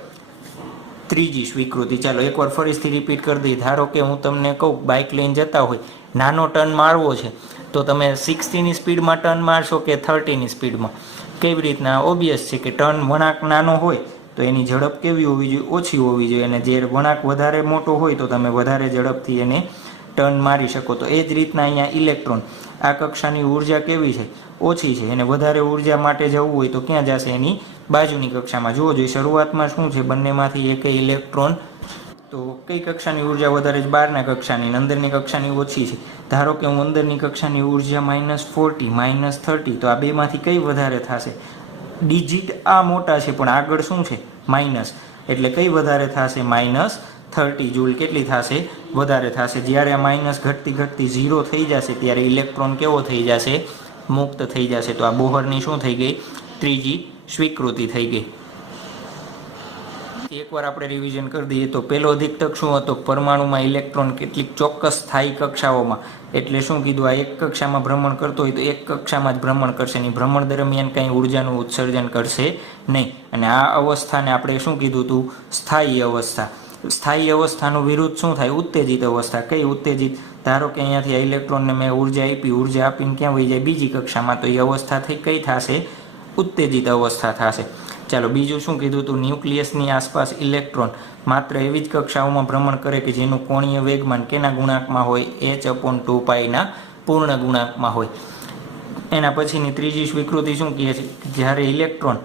ત્રીજી સ્વીકૃતિ. ચાલો એકવાર ફરીથી રિપીટ કરી દઈએ. ધારો કે હું તમને કહું બાઇક લઈને જતા હોય, નાનો ટર્ન મારવો છે, તો તમે 60ની સ્પીડમાં ટર્ન મારશો કે 30ની સ્પીડમાં? કેવી રીતના? ઓબ્વિયસ છે કે ટર્ન વળાંક નાનો હોય તો એની ઝડપ કેવી હોવી જોઈએ? ઓછી હોવી જોઈએ. અને જે વળાંક વધારે મોટો હોય તો તમે વધારે ઝડપથી એને ટર્ન મારી શકો. તો એ જ રીતના અહીંયા ઇલેક્ટ્રોન, આ કક્ષાની ઉર્જા કેવી છે? ઓછી છે. એને વધારે ઉર્જા માટે જવું હોય તો ક્યાં જશે? એની બાજુની કક્ષામાં. જોવો જોઈએ શરૂઆતમાં શું છે, બંનેમાંથી એક ઇલેક્ટ્રોન. તો કઈ કક્ષાની ઉર્જા વધારે છે? બહારના કક્ષાની. અંદરની કક્ષાની ઓછી છે. ધારો કે હું અંદરની કક્ષાની ઉર્જા -40 -30, તો આ બેમાંથી કઈ વધારે થશે? ડિજિટ આ મોટા છે પણ આગળ શું છે? માઇનસ. એટલે કઈ વધારે થશે? -30 જૂલ કેટલી થશે? વધારે થશે. જ્યારે આ માઇનસ ઘટતી 0 થઈ જશે ત્યારે ઇલેક્ટ્રોન કેવો થઈ જશે? મુક્ત થઈ જશે. તો આ બોહરની શું થઈ ગઈ? ત્રીજી સ્વીકૃતિ થઈ ગઈ. એકવાર આપણે રિવિઝન કરી દઈએ તો પેલો અધિકતક શું હતો? પરમાણુમાં ઇલેક્ટ્રોન કેટલીક ચોક્કસ સ્થાયી કક્ષાઓમાં, એટલે શું કીધું? આ એક કક્ષામાં ભ્રમણ કરતો હોય તો એક કક્ષામાં જ ભ્રમણ કરશે નહીં. ભ્રમણ દરમિયાન કંઈ ઉર્જાનું ઉત્સર્જન કરશે નહીં. અને આ અવસ્થાને આપણે શું કીધું હતું? સ્થાયી અવસ્થા. સ્થાયી અવસ્થાનું વિરુદ્ધ શું થાય? ઉત્તેજિત અવસ્થા. કઈ ઉત્તેજિત? ધારો કે અહીંયાથી આ ઇલેક્ટ્રોનને મેં ઉર્જા આપી, ઉર્જા આપીને ક્યાં વહી જાય? બીજી કક્ષામાં. તો એ અવસ્થા થઈ કઈ થશે? ઉત્તેજિત અવસ્થા થશે. ચાલો બીજું શું કીધું હતું? ન્યુક્લિયસની આસપાસ ઇલેક્ટ્રોન માત્ર એવી જ કક્ષાઓમાં ભ્રમણ કરે કે જેનું કોણીય વેગમાન કેના ગુણાંકમાં હોય? h/2π પૂર્ણ ગુણાંકમાં હોય. એના પછીની ત્રીજી સ્વીકૃતિ શું કહે છે? જ્યારે ઇલેક્ટ્રોન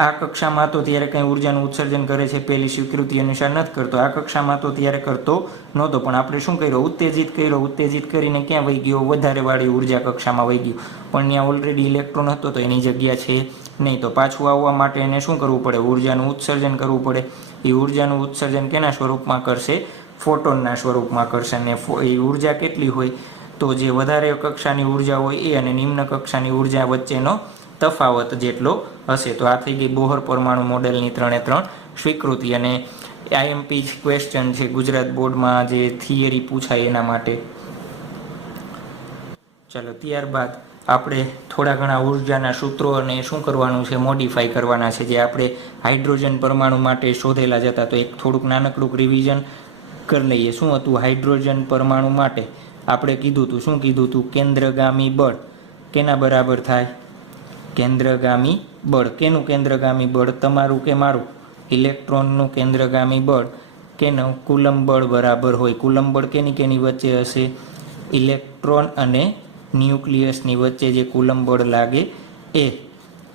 આ કક્ષામાં હતો ત્યારે કંઈ ઉર્જાનું ઉત્સર્જન કરે છે, પહેલી સ્વીકૃતિ અનુસાર નથી કરતો. આ કક્ષામાં હતો ત્યારે કરતો નહોતો, પણ આપણે શું કર્યો? ઉત્તેજિત કર્યો. ઉત્તેજિત કરીને ક્યાં વહી ગયો? વધારે વાળી ઉર્જા કક્ષામાં વહી ગયો. પણ ત્યાં ઓલરેડી ઇલેક્ટ્રોન હતો તો એની જગ્યા છે નહીં. તો પાછું આવવા માટે એને શું કરવું પડે? ઉર્જાનું ઉત્સર્જન કરવું પડે. એ ઉર્જાનું ઉત્સર્જન કેના સ્વરૂપમાં કરશે? ફોટોનના સ્વરૂપમાં કરશે. અને એ ઉર્જા કેટલી હોય? તો જે વધારે કક્ષાની ઉર્જા હોય એ અને નિમ્ન કક્ષાની ઉર્જા વચ્ચેનો તફાવત જેટલો હશે. તો આ થઈ ગઈ બોહર પરમાણુ મોડેલની 3 સ્વીકૃતિ. અને IMP ક્વેશ્ચન છે ગુજરાત બોર્ડમાં જે થિયરી પૂછાય એના માટે. ચાલો ત્યારબાદ આપણે થોડા ઘણા ઉર્જાના સૂત્રો અને શું કરવાનું છે? મોડિફાઈ કરવાના છે. જે આપણે હાઇડ્રોજન પરમાણુ માટે શોધેલા જતા. તો એક થોડુંક નાનકડું રિવિઝન કરી લઈએ. શું હતું? હાઇડ્રોજન પરમાણુ માટે આપણે કીધું હતું, શું કીધું હતું? કેન્દ્રગામી બળ કેના બરાબર થાય? કેન્દ્રગામી બળ. કેનું કેન્દ્રગામી બળ? તમારું કે મારું? ઇલેક્ટ્રોનનું કેન્દ્રગામી બળ કેનું? કુલમ બળ બરાબર હોય. કુલમ બળ કેની વચ્ચે હશે? ઇલેક્ટ્રોન અને ન્યુક્લિયસની વચ્ચે જે કુલમ બળ લાગે એ.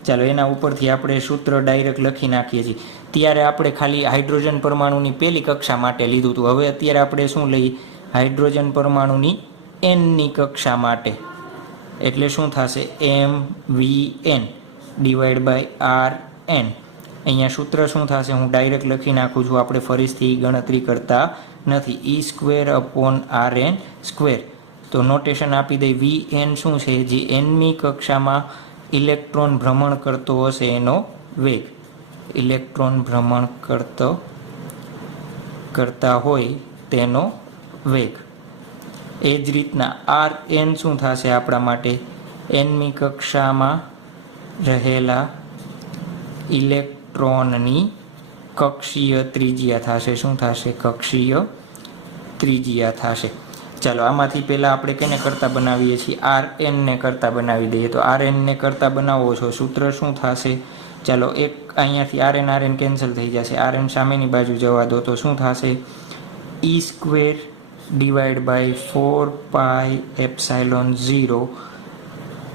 ચાલો એના ઉપરથી આપણે સૂત્ર ડાયરેક્ટ લખી નાખીએ છીએ. ત્યારે આપણે ખાલી હાઇડ્રોજન પરમાણુની પહેલી કક્ષા માટે લીધું હતું. હવે અત્યારે આપણે શું લઈએ? હાઇડ્રોજન પરમાણુની Nની કક્ષા માટે. એટલે શું થશે? MVN / Rn. અહીંયા સૂત્ર શું થશે? હું ડાયરેક્ટ લખી નાખું છું. આપણે ફરીથી ગણતરી કરતા નથી. E² / Rn². તો નોટેશન આપી દઈ વી એન શું છે, જે એનમી કક્ષામાં ઇલેક્ટ્રોન ભ્રમણ કરતો હશે એનો વેગ, ઇલેક્ટ્રોન ભ્રમણ કરતા હોય તેનો વેગ. એ જ રીતના આર એન શું થશે આપણા માટે, એનમી કક્ષામાં રહેલા ઇલેક્ટ્રોનની કક્ષીય ત્રિજ્યા થશે. શું થશે? કક્ષીય ત્રિજ્યા થશે. ચાલો આમાંથી પહેલાં આપણે કેને કરતા બનાવીએ છીએ, આર એનને કરતા બનાવી દઈએ. તો આર એનને કરતા બનાવવો છો, સૂત્ર શું થશે? ચાલો એક અહીંયાથી આર એન કેન્સલ થઈ જશે, આર એન સામેની બાજુ જવા દો. તો શું થશે? E square divide by 4πε0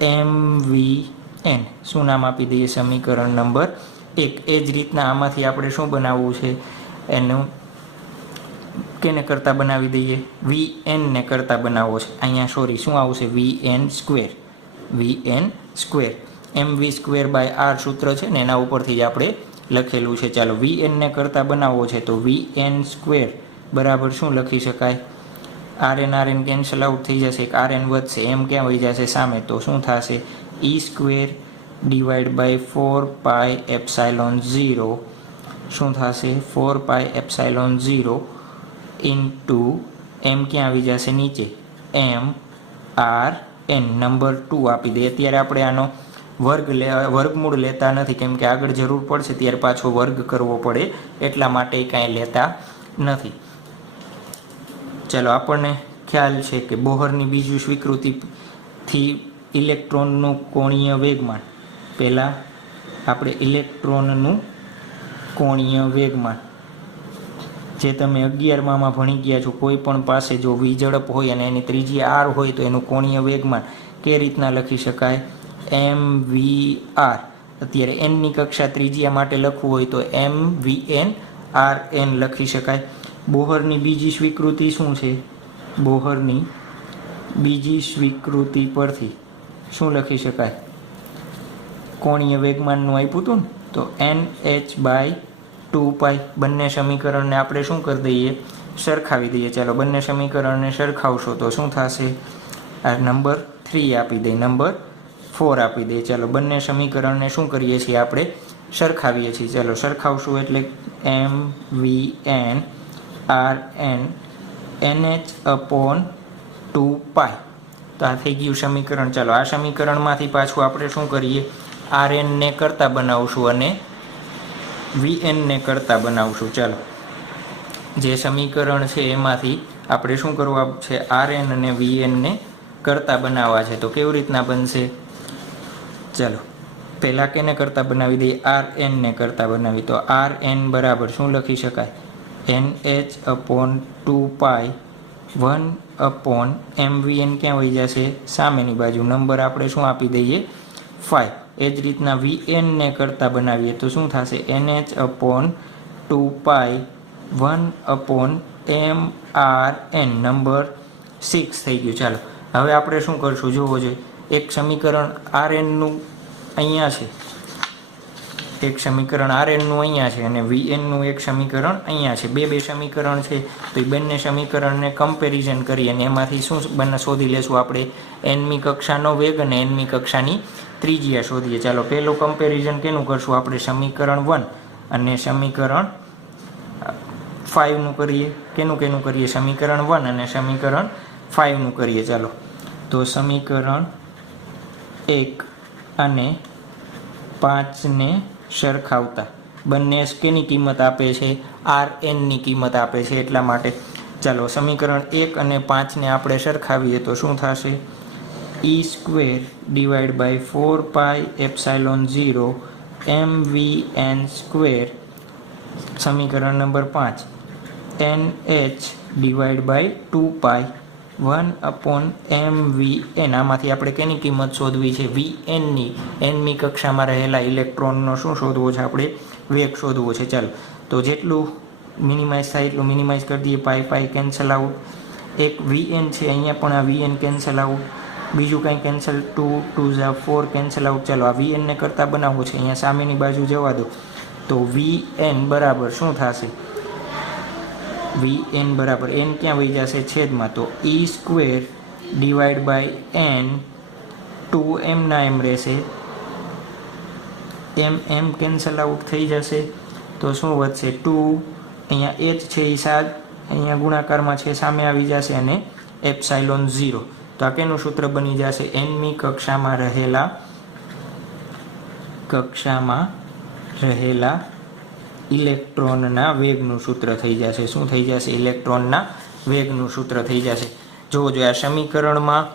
MVN. શું નામ આપી દઈએ? સમીકરણ નંબર 1. એ જ રીતના આમાંથી આપણે શું બનાવવું છે, એનું કેને કરતા બનાવી દઈએ, VN ને કરતા બનાવવો છે. અહીંયા સોરી શું આવશે? VN square, VN square. MV square by R સૂત્ર છે ને એના ઉપરથી જ આપણે લખેલું છે. ચાલો VN ને કરતા બનાવવો છે તો VN સ્ક્વેર બરાબર શું લખી શકાય? આર એન કેન્સલ આઉટ થઈ જશે, એક આર એન વધશે, એમ ક્યાં વહી જશે? સામે. તો શું થશે? ઈ સ્ક્વેર ડિવાઈડ બાય 4πε0 શું થશે? 4πε0 ઇન્ટુ એમ ક્યાં આવી જશે? નીચે. MRN નંબર 2 આપી દે. અત્યારે આપણે આનો વર્ગમૂળ લેતા નથી, કેમ કે આગળ જરૂર પડશે ત્યારે પાછો વર્ગ કરવો પડે, એટલા માટે કાંઈ લેતા નથી. ચાલો આપણને ખ્યાલ છે કે બોહરની બીજું સ્વીકૃતિથી ઇલેક્ટ્રોનનું કોણીય વેગમાન, પહેલાં આપણે ઇલેક્ટ્રોનનું કોણીય વેગમાન જે તમે 11માં ભણી ગયા છો, કોઈ પણ પાસે જો વી ઝડપ હોય અને એની ત્રિજ્યા આર હોય તો એનું કોણીય વેગમાન કે રીતના લખી શકાય? MVR. અત્યારે એનની કક્ષા ત્રિજ્યા માટે લખવું હોય તો MVN RN લખી શકાય. બોહરની બીજી સ્વીકૃતિ શું છે? બોહરની બીજી સ્વીકૃતિ પરથી શું લખી શકાય? કોણીય વેગમાનનું આપ્યું હતું ને, તો NH/2π. બંને સમીકરણને આપણે શું કરી દઈએ? સરખાવી દઈએ. ચાલો બંને સમીકરણને સરખાવશો તો શું થશે? આ નંબર 3 આપી દઈએ, નંબર 4 આપી દઈએ. ચાલો બંને સમીકરણને શું કરીએ છીએ? આપણે સરખાવીએ છીએ. ચાલો સરખાવશું એટલે MVN RN NH/2π. તો આ થઈ ગયું સમીકરણ. ચાલો આ સમીકરણમાંથી પાછું આપણે શું કરીએ? RN ને કરતા બનાવશું અને VN ને કરતા બનાવશું. ચાલો જે સમીકરણ છે એમાંથી આપણે શું કરવા છે? RN અને VN ને કરતા બનાવવા છે. તો કેવી રીતના બનશે? ચાલો પહેલાં કેને કરતા બનાવી દઈએ? RN ને કરતા બનાવી. તો RN બરાબર શું લખી શકાય? NH/2π 1/MVN ક્યાં વહી જશે? સામેની બાજુ. નંબર આપણે શું આપી દઈએ? 5. એ જ રીતના VN ને કરતા બનાવીએ તો શું થશે? NH/2π 1/MRN નંબર 6 થઈ ગયું. ચાલો હવે આપણે શું કરશું? જોવો જોઈએ. એક સમીકરણ RNનું અહીંયા છે, એક સમીકરણ RNનું અહીંયા છે અને VNનું એક સમીકરણ અહીંયા છે. બે સમીકરણ છે તો એ બંને સમીકરણને કમ્પેરિઝન કરીએ અને એમાંથી શું શોધી લેશું આપણે? એનમી કક્ષાનો વેગ અને એનમી કક્ષાની ત્રિજ્યા શોધીએ. ચાલો પહેલું કમ્પેરિઝન કેનું કરશું આપણે? સમીકરણ 1 અને સમીકરણ 5નું કરીએ. કેનું કરીએ? સમીકરણ 1 અને સમીકરણ 5નું કરીએ. ચાલો તો સમીકરણ 1 અને 5ને સરખાવતા બંને કેની કિંમત આપે છે? RNની કિંમત આપે છે. એટલા માટે ચાલો સમીકરણ 1 અને 5ને આપણે સરખાવીએ તો શું થશે? E square divide by 4πε0 MVN square. સમીકરણ number 5 NH divide by 2π 1/MVN. આમાંથી આપણે કેની કિંમત શોધવી છે? VNની. એનમી કક્ષામાં રહેલા ઇલેક્ટ્રોનનો શું શોધવો છે? આપણે વેગ શોધવો છે. ચાલો તો જેટલું મિનિમાઇઝ થાય એટલું મિનિમાઇઝ કરી દઈએ. પાઈ કેન્સલ આઉટ. એક VN છે, અહીંયા પણ આ VN કેન્સલ આઉટ. બીજું કંઈ કેન્સલ, 2 2 4 કેન્સલ આઉટ. ચાલો આ VN ને કરતા બનાવવો છે, અહીંયા સામેની બાજુ જવા દો. તો VN બરાબર શું થશે? VN બરાબર n ક્યાં વહી જશે? છેદમાં. તો E square divide by N, 2m ના એમ રહેશે, એમ કેન્સલ આઉટ થઈ જશે. તો શું વધશે? 2, અહીંયા h છે એ 7, અહીંયા ગુણાકારમાં છે સામે આવી જશે, અને એપ્સાઇલોન 0. તો આ કેનું સૂત્ર બની જશે? nમી કક્ષામાં રહેલા ઇલેક્ટ્રોનના વેગનું સૂત્ર થઈ જશે. શું થઈ જશે? ઇલેક્ટ્રોનના વેગનું સૂત્ર થઈ જશે. જોવો જોઈએ આ સમીકરણમાં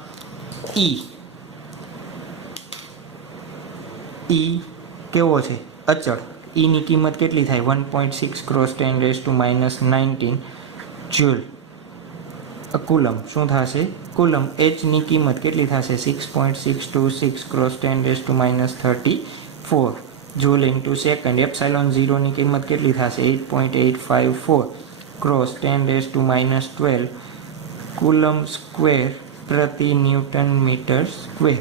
E કેવો છે? અચળ. ની કિંમત કેટલી થાય? 1.6 × 10⁻⁹ જ્યુલ કુલમ. શું થશે? કુલમ. h ની કિંમત કેટલી થશે? 6.626 × 10⁻34 જૂલ ઇન્ટુ સેકન્ડ. એપ્સાઇલોન 0 ની કિંમત કેટલી થશે? 8.854 × 10⁻12 કુલમ સ્ક્વેર પ્રતિ ન્યૂટન મીટર સ્ક્વેર,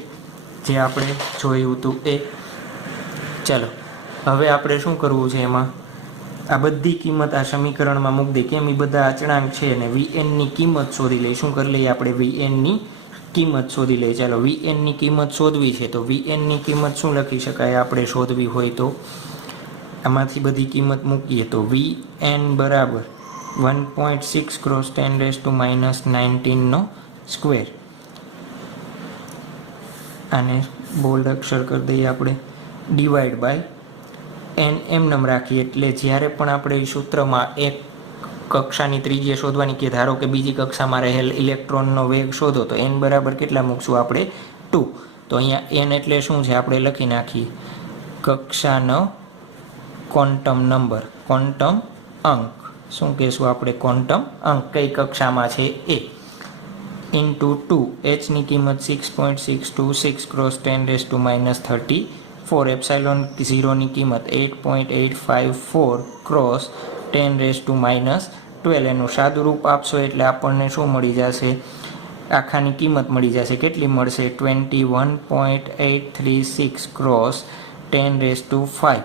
જે આપણે જોયું હતું એ. ચાલો હવે આપણે શું કરવું છે? એમાં આ બધી કિંમત આ સમીકરણમાં મૂકી દે. કેમ? એ બધા અચળાંક છે, અને Vnની કિંમત શોધી લઈએ. શું કરી લઈએ આપણે? Vnની કિંમત શોધી લઈએ. ચાલો Vnની કિંમત શોધવી છે, તો Vnની કિંમત શું લખી શકાય આપણે શોધવી હોય તો? આમાંથી બધી કિંમત મૂકીએ તો Vn બરાબર 1.6 × 10⁻⁹ નો સ્ક્વેર. આને બોલ્ડ અક્ષર કરી દઈએ આપણે. ડિવાઈડ બાય એન એમ રાખીએ, એટલે જ્યારે પણ આપણે એ સૂત્રમાં એક કક્ષાની ત્રિજ્યા શોધવાની કે ધારો કે બીજી કક્ષામાં રહેલ ઇલેક્ટ્રોનનો વેગ શોધો, તો n બરાબર કેટલા મૂકશું આપણે? 2. તો અહીંયા n એટલે શું છે? આપણે લખી નાખીએ કક્ષાનો ક્વોન્ટમ નંબર, ક્વોન્ટમ અંક. શું કહેશું આપણે? ક્વોન્ટમ અંક. કઈ કક્ષામાં છે એ. ઇન્ટુ 2, h ની કિંમત 6.626 × 10⁻34, એપ્સાઇલોન 0 ની કિંમત 8.854 × 10⁻12. એનું સાદું રૂપ આપશો એટલે આપણને શું મળી જશે? આખાની કિંમત મળી જશે. કેટલી મળશે? 21.836 × 10⁵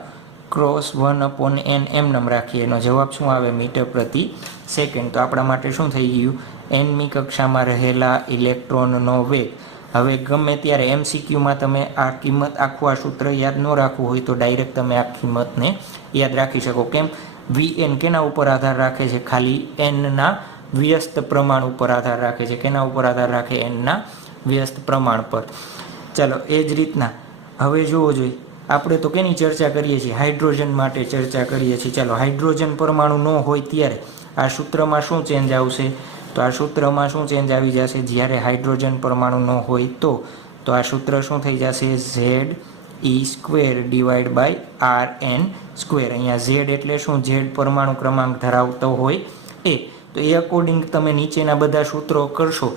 ક્રોસ 1/n એમ રાખીએ. એનો જવાબ શું આવે? મીટર પ્રતિ સેકન્ડ. તો આપણા માટે શું થઈ ગયું? nમી કક્ષામાં રહેલા ઇલેક્ટ્રોનનો વેગ. હવે ગમે ત્યારે MCQમાં તમે આ કિંમત આખું આ સૂત્ર યાદ ન રાખવું હોય તો ડાયરેક્ટ તમે આ કિંમતને યાદ રાખી શકો. કેમ? Vn કેના ઉપર આધાર રાખે છે? ખાલી nના વ્યસ્ત પ્રમાણ ઉપર આધાર રાખે છે. કેના ઉપર આધાર રાખે? nના વ્યસ્ત પ્રમાણ પર. ચાલો એ જ રીતના હવે જોવો જોઈએ, આપણે તો કેની ચર્ચા કરીએ છીએ? હાઇડ્રોજન માટે ચર્ચા કરીએ છીએ. ચાલો હાઇડ્રોજન પરમાણુ ન હોય ત્યારે આ સૂત્રમાં શું ચેન્જ આવશે? તો આ સૂત્રમાં શું ચેન્જ આવી જશે? જ્યારે હાઇડ્રોજન પરમાણુ ન હોય તો આ સૂત્ર શું થઈ જશે? ZE² divide by RN². અહીંયા Z એટલે શું? Z પરમાણુ ક્રમાંક ધરાવતો હોય એ. તો એ અકોર્ડિંગ તમે નીચેના બધા સૂત્રો કરશો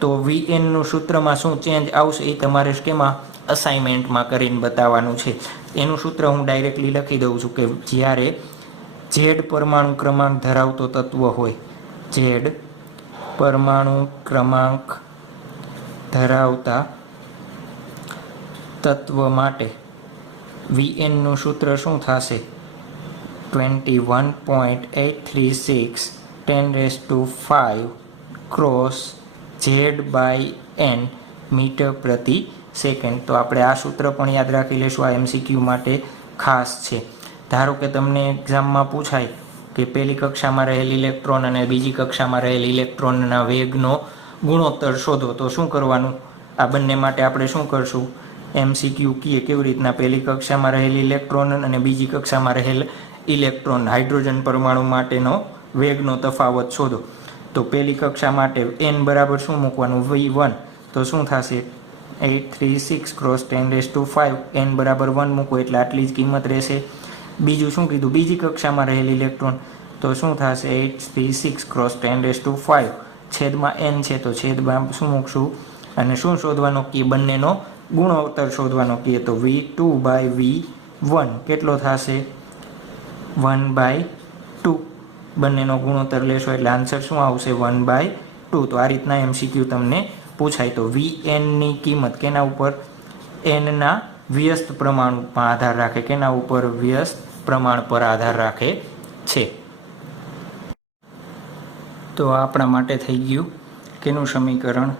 તો Vnનું સૂત્રમાં શું ચેન્જ આવશે એ તમારે કેમાં અસાઇનમેન્ટમાં કરીને બતાવવાનું છે. એનું સૂત્ર હું ડાયરેક્ટલી લખી દઉં છું કે જ્યારે Z પરમાણુ ક્રમાંક ધરાવતો તત્વ હોય, Z પરમાણુ ક્રમાંક ધરાવતા તત્વ માટે Vnનું સૂત્ર શું થશે? 21.836 10⁵ ક્રોસ Z/n મીટર પ્રતિ સેકન્ડ. તો આપણે આ સૂત્ર પણ યાદ રાખી લઈશું. આ MCQ માટે ખાસ છે. ધારો કે તમને એક્ઝામમાં પૂછાય કે પહેલી કક્ષામાં રહેલ ઇલેક્ટ્રોન અને બીજી કક્ષામાં રહેલ ઇલેક્ટ્રોનના વેગનો ગુણોત્તર શોધો, તો શું કરવાનું? આ બંને માટે આપણે શું કરશું? MCQ કીએ કેવી રીતના? પહેલી કક્ષામાં રહેલ ઇલેક્ટ્રોન અને બીજી કક્ષામાં રહેલ ઇલેક્ટ્રોન હાઇડ્રોજન પરમાણુ માટેનો વેગનો તફાવત શોધો. તો પહેલી કક્ષા માટે n બરાબર શું મૂકવાનું? V1. તો શું થશે? 836 × 10⁵ n બરાબર 1 મૂકો એટલે આટલી જ કિંમત રહેશે. બીજું શું કીધું? બીજી કક્ષામાં રહેલ ઇલેક્ટ્રોન. તો શું થશે? 836 × 10⁵ છેદમાં n છે તો છેદમાં શું મૂકશું? અને શું શોધવાનો કે? બંનેનો ગુણોત્તર શોધવાનો કહે તો V2/V1 કેટલો થશે? 1/2. બંનેનો ગુણોત્તર લેશો એટલે આન્સર શું આવશે? 1/2. તો આ રીતના MCQ તમને પૂછાય. તો Vnની કિંમત કેના ઉપર? nના વ્યસ્ત પ્રમાણમાં આધાર રાખે. કેના ઉપર? વ્યસ્ત પ્રમાણ પર આધાર રાખે છે. તો આપણા માટે થઈ ગયું કેનું સમીકરણ?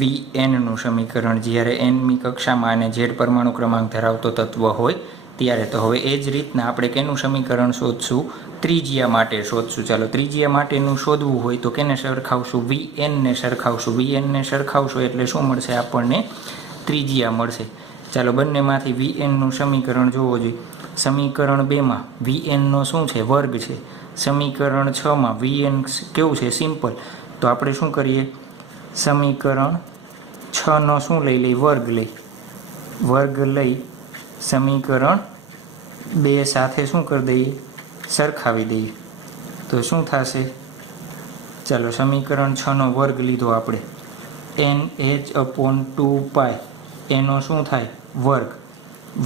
વી એનનું સમીકરણ જ્યારે એનમી કક્ષામાં અને ઝેડ પરમાણુ ક્રમાંક ધરાવતો તત્વ હોય ત્યારે. તો હવે એ જ રીતના આપણે કેનું સમીકરણ શોધશું? ત્રિજ્યા માટે શોધશું. ચાલો, ત્રિજ્યા માટેનું શોધવું હોય તો કેને સરખાવશું? વી એનને સરખાવશું. વી એનને સરખાવશું એટલે શું મળશે આપણને? ત્રિજ્યા મળશે. ચાલો, બંનેમાંથી વી એનનું સમીકરણ જોવો જોઈએ. સમીકરણ 2માં વી એનનો શું છે? વર્ગ છે. સમીકરણ 6માં વી એન કેવું છે? સિમ્પલ. તો આપણે શું કરીએ? સમીકરણ 6નો શું લઈ લઈ? વર્ગ લઈ સમીકરણ 2 સાથે શું કરી દઈએ? સરખાવી દઈએ. તો શું થશે? ચાલો, સમીકરણ 6નો વર્ગ લીધો આપણે. NH/2π એનો શું થાય? વર્ગ.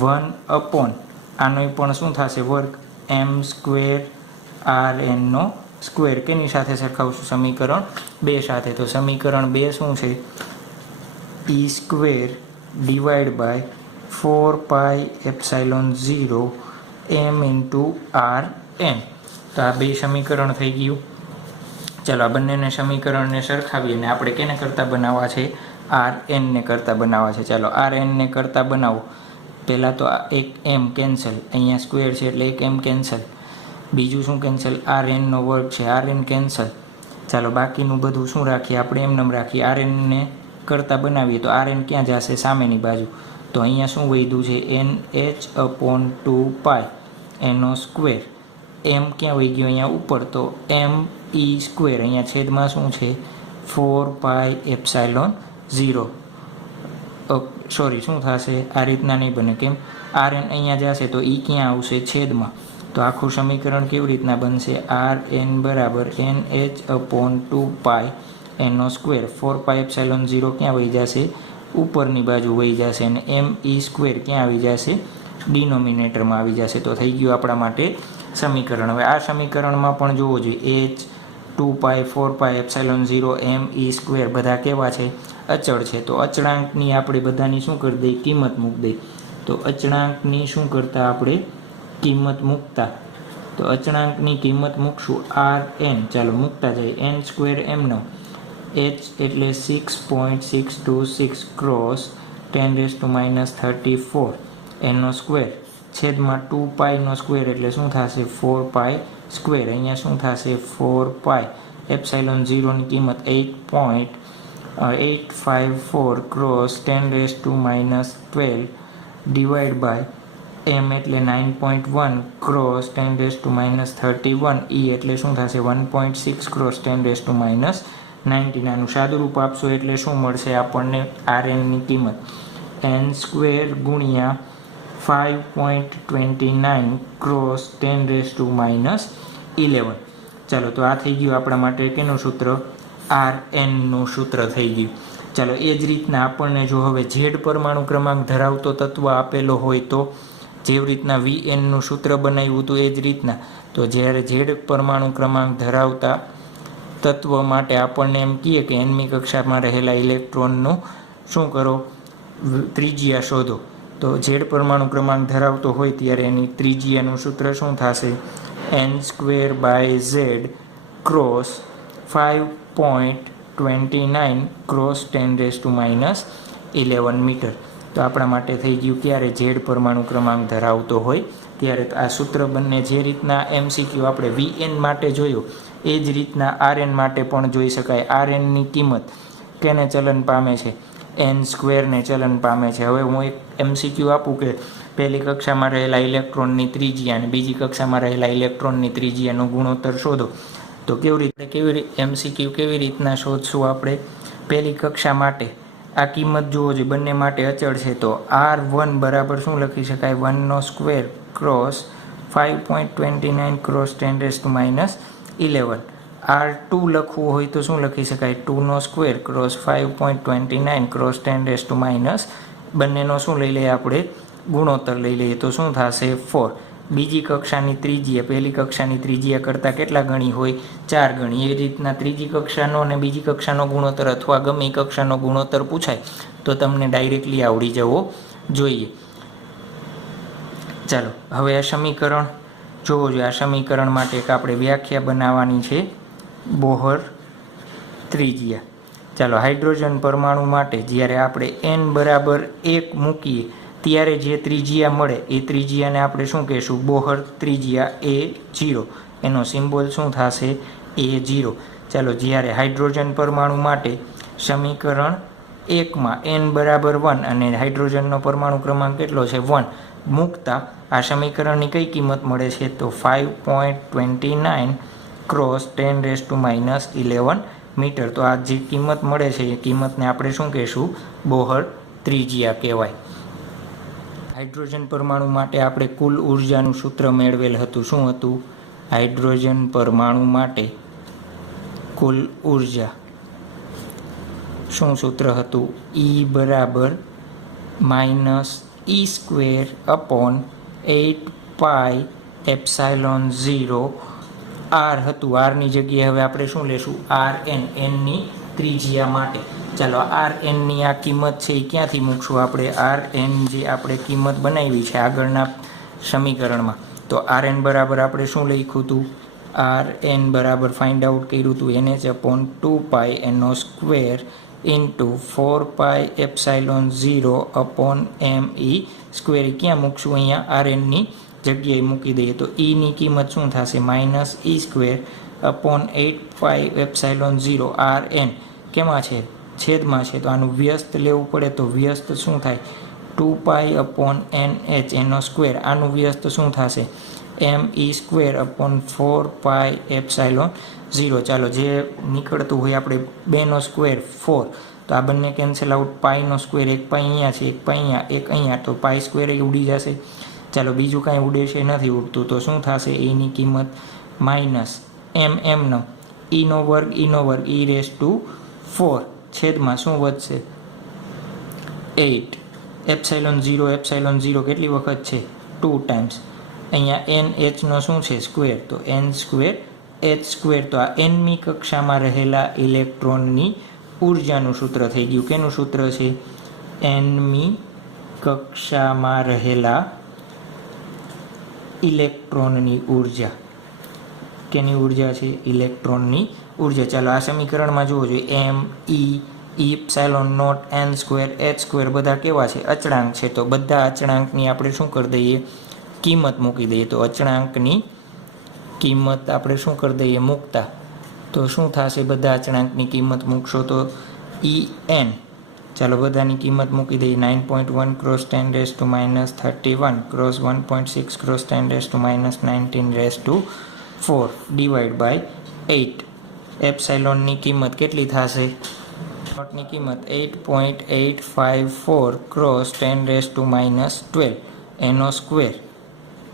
1/ આનો પણ શું થશે? વર્ગ. m² RNનો square. કેની સાથે સરખાવશું? સમીકરણ 2 સાથે. તો સમીકરણ 2 શું છે? E² / 4πε0 m × RN. તો આ બે સમીકરણ થઈ ગયું. ચાલો, આ બંનેને સમીકરણને સરખાવીએ અને આપણે કેને કરતા બનાવવા છે? RNને કરતા બનાવવા છે. ચાલો, RNને કરતા બનાવો. પહેલાં તો એક m કેન્સલ, અહીંયા સ્ક્વેર છે એટલે એક m કેન્સલ. બીજું શું કેન્સલ? RNનો વર્ગ છે, RN કેન્સલ. ચાલો, બાકીનું બધું શું રાખીએ? આપણે એમ રાખીએ. RNને કરતા બનાવીએ તો RN ક્યાં જશે? સામેની બાજુ. તો અહીંયા શું વધ્યું છે? NH/2π એનો સ્ક્વેર. m ક્યાં વહી ગયો? અહીંયા ઉપર. તો me². અહીંયા છેદમાં શું છે? 4πε0. સોરી, શું થશે? આ રીતના નહીં બને. કેમ? RN અહીંયા જશે તો e ક્યાં આવશે? છેદમાં. તો આખું સમીકરણ કેવી રીતના બનશે? RN બરાબર NH/2π એનો સ્ક્વેર. 4πε0 ક્યાં વહી જશે? ઉપરની બાજુ વહી જશે. અને me² ક્યાં આવી જશે? ડિનોમિનેટરમાં આવી જશે. તો થઈ ગયું આપણા માટે સમીકરણ. હવે આ સમીકરણમાં પણ જોવો જોઈએ. h 2π 4πε0 me² બધા કેવા છે? અચળ છે. તો અચળાંકની આપણે બધાની શું કરી દઈએ? કિંમત મૂકી દઈએ. તો અચળાંકની શું કરતા આપણે? કિંમત મૂકતા. તો અચળાંકની કિંમત મૂકશું RN. ચાલો, મૂકતા જાય. n² એમનો. h એટલે 6.626 ક્રોસ 10⁻34 એનો સ્ક્વેર છેદમાં 2π નો સ્ક્વેર એટલે શું થશે? 4π². અહીંયા શું થશે? 4πε0 ની કિંમત 8.854 ક્રોસ 10⁻12 ડિવાઈડ બાય m એટલે 9.1 ક્રોસ 10⁻31 e એટલે શું થશે? 1.6 ક્રોસ 10⁻19. આનું સાદુરૂપ આપશો એટલે શું મળશે આપણને? RNની કિંમત n² ગુણ્યા 5.29 ક્રોસ 10⁻11. ચાલો, તો આ થઈ ગયું આપણા માટે કેનું સૂત્ર? RNનું સૂત્ર થઈ ગયું. ચાલો, એ જ રીતના આપણને જો હવે ઝેડ પરમાણુ ક્રમાંક ધરાવતો તત્વ આપેલો હોય તો જેવી રીતના VNનું સૂત્ર બનાવ્યું હતું એ જ રીતના. તો જ્યારે ઝેડ પરમાણુ ક્રમાંક ધરાવતા તત્વ માટે આપણને એમ કહીએ કે એનમી કક્ષામાં રહેલા ઇલેક્ટ્રોનનું શું કરો? ત્રિજ્યા શોધો. તો ઝેડ પરમાણુ ક્રમાંક ધરાવતો હોય ત્યારે એની ત્રિજ્યાનું સૂત્ર શું થશે? n²/z cross 5.29 cross 10⁻11 metre. તો આપણા માટે થઈ ગયું ક્યારે? ઝેડ પરમાણુ ક્રમાંક ધરાવતો હોય ત્યારે. તો આ સૂત્ર બંને જે રીતના MCQ આપણે VN માટે જોયો એ જ રીતના RN માટે પણ જોઈ શકાય. RNની કિંમત કેને ચલન પામે છે? n² ને ચલન પામે છે. હવે હું એક MCQ આપું કે પહેલી કક્ષામાં રહેલા ઇલેક્ટ્રોનની ત્રિજ્યા અને બીજી કક્ષામાં રહેલા ઇલેક્ટ્રોનની ત્રિજ્યાનો ગુણોત્તર શોધો. તો કેવી MCQ કેવી રીતના શોધશું આપણે? પહેલી કક્ષા માટે આ કિંમત જોવો જોઈએ. બંને માટે અચળ છે. તો R1 બરાબર શું લખી શકાય? 1નો સ્ક્વેર ક્રોસ 5.29 ક્રોસ 10⁻11. R2 લખવું હોય તો શું લખી શકાય? 2નો સ્ક્વેર ક્રોસ 5.29 ક્રોસ 10⁻. બંનેનો શું લઈ લઈએ આપણે? ગુણોત્તર લઈ લઈએ. તો શું થશે? 4. બીજી કક્ષાની ત્રિજ્યા પહેલી કક્ષાની ત્રિજ્યા કરતાં કેટલા ગણી હોય? 4 ગણી. એ રીતના ત્રીજી કક્ષાનો અને બીજી કક્ષાનો ગુણોત્તર અથવા ગમે કક્ષાનો ગુણોત્તર પૂછાય તો તમને ડાયરેક્ટલી આવડી જવો જોઈએ. ચાલો, હવે આ સમીકરણ જોવો જોઈએ. આ સમીકરણ માટે એક આપણે વ્યાખ્યા બનાવવાની છે. બોહર ત્રિજ્યા. ચાલો હાઇડ્રોજન પરમાણુ માટે જ્યારે આપણે n બરાબર 1 મૂકીએ ત્યારે જે ત્રિજ્યા મળે એ ત્રિજ્યાને આપણે શું કહેશું? બોહર ત્રિજ્યા A0. એનો સિમ્બોલ શું થશે? A0. ચાલો જ્યારે હાઇડ્રોજન પરમાણુ માટે સમીકરણ 1માં n બરાબર 1 અને હાઇડ્રોજનનો પરમાણુ ક્રમાંક કેટલો છે? 1 મૂકતા આ સમીકરણની કઈ કિંમત મળે છે? તો 5.29 ક્રોસ 10⁻11 મીટર. તો આ જે કિંમત મળે છે એ કિંમતને આપણે શું કહેશું? બોહર ત્રિજ્યા કહેવાય. હાઇડ્રોજન પરમાણુ માટે આપણે કુલ ઉર્જાનું સૂત્ર મેળવેલ હતું. શું હતું? હાઇડ્રોજન પરમાણુ માટે કુલ ઉર્જા શું સૂત્ર હતું? E બરાબર -E² અપોન 8πε0 r હતું. આરની જગ્યાએ હવે આપણે શું લેશું? Rn. nની ત્રિજ્યા માટે. ચાલો Rnની આ કિંમત છે એ ક્યાંથી મૂકશું આપણે? Rn જે આપણે કિંમત બનાવી છે આગળના સમીકરણમાં, તો Rn બરાબર આપણે શું લખ્યું હતું? Rn બરાબર ફાઇન્ડ આઉટ કર્યું હતું NH/2π એનો સ્ક્વેર ઇન્ટુ 4πε0 અપોન me². ક્યાં મૂકશું? અહીંયા Rnની જગ્યાએ મૂકી દઈએ તો ની કિંમત શું થશે? -e² અપોન 8πε0 Rn કેમાં છે? છેદમાં છે, તો આનું વ્યસ્ત લેવું પડે તો વ્યસ્ત શું થાય? 2π અપોન nh એનો સ્ક્વેર. આનું વ્યસ્ત શું થશે? me² upon 4πε0. ચાલો જે નીકળતું હોય આપણે 2નો સ્ક્વેર 4, તો આ બંને કેન્સલ આઉટ. પાઈનો સ્ક્વેર 1π અહીંયા છે, 1π અહીંયા, 1 અહીંયા, તો π² ઉડી જશે. ચાલો બીજું કાંઈ ઉડે છે? નથી ઉડતું. તો શું થશે? એની કિંમત માઇનસ નો ઈનો વર્ગ e⁴ છેદમાં શું વધશે? 8 ε0 કેટલી વખત છે? 2 ટાઈમ્સ. અહીંયા nh નો શું છે? સ્ક્વેર, તો n² h². તો આ nમી કક્ષામાં રહેલા ઇલેક્ટ્રોનની ઉર્જાનું સૂત્ર થઈ ગયું. કેનું સૂત્ર છે? nમી કક્ષામાં રહેલા ઇલેક્ટ્રોનની ઉર્જા. કેની ઉર્જા છે? ઇલેક્ટ્રોનની ઉર્જા. ચાલો આ સમીકરણમાં જોવો જોઈએ m e ε0 n² h² બધા કેવા છે? અચળાંક છે. તો બધા અચળાંકની આપણે શું કરી દઈએ? કિંમત મૂકી દઈએ. તો અચળાંકની કિંમત આપણે શું કરી દઈએ? મૂકતા તો શું થશે? બધા અચળાંકની કિંમત મૂકશો તો En. ચાલો બધાની કિંમત મૂકી દઈએ. 9.1 cross 10⁻31 cross 1.6 cross 10⁻19⁴ divide by 8. એપ્સાઇલોનની કિંમત કેટલી થશે? નોટની કિંમત 8.854 ક્રોસ 10⁻12 એનો સ્ક્વેર.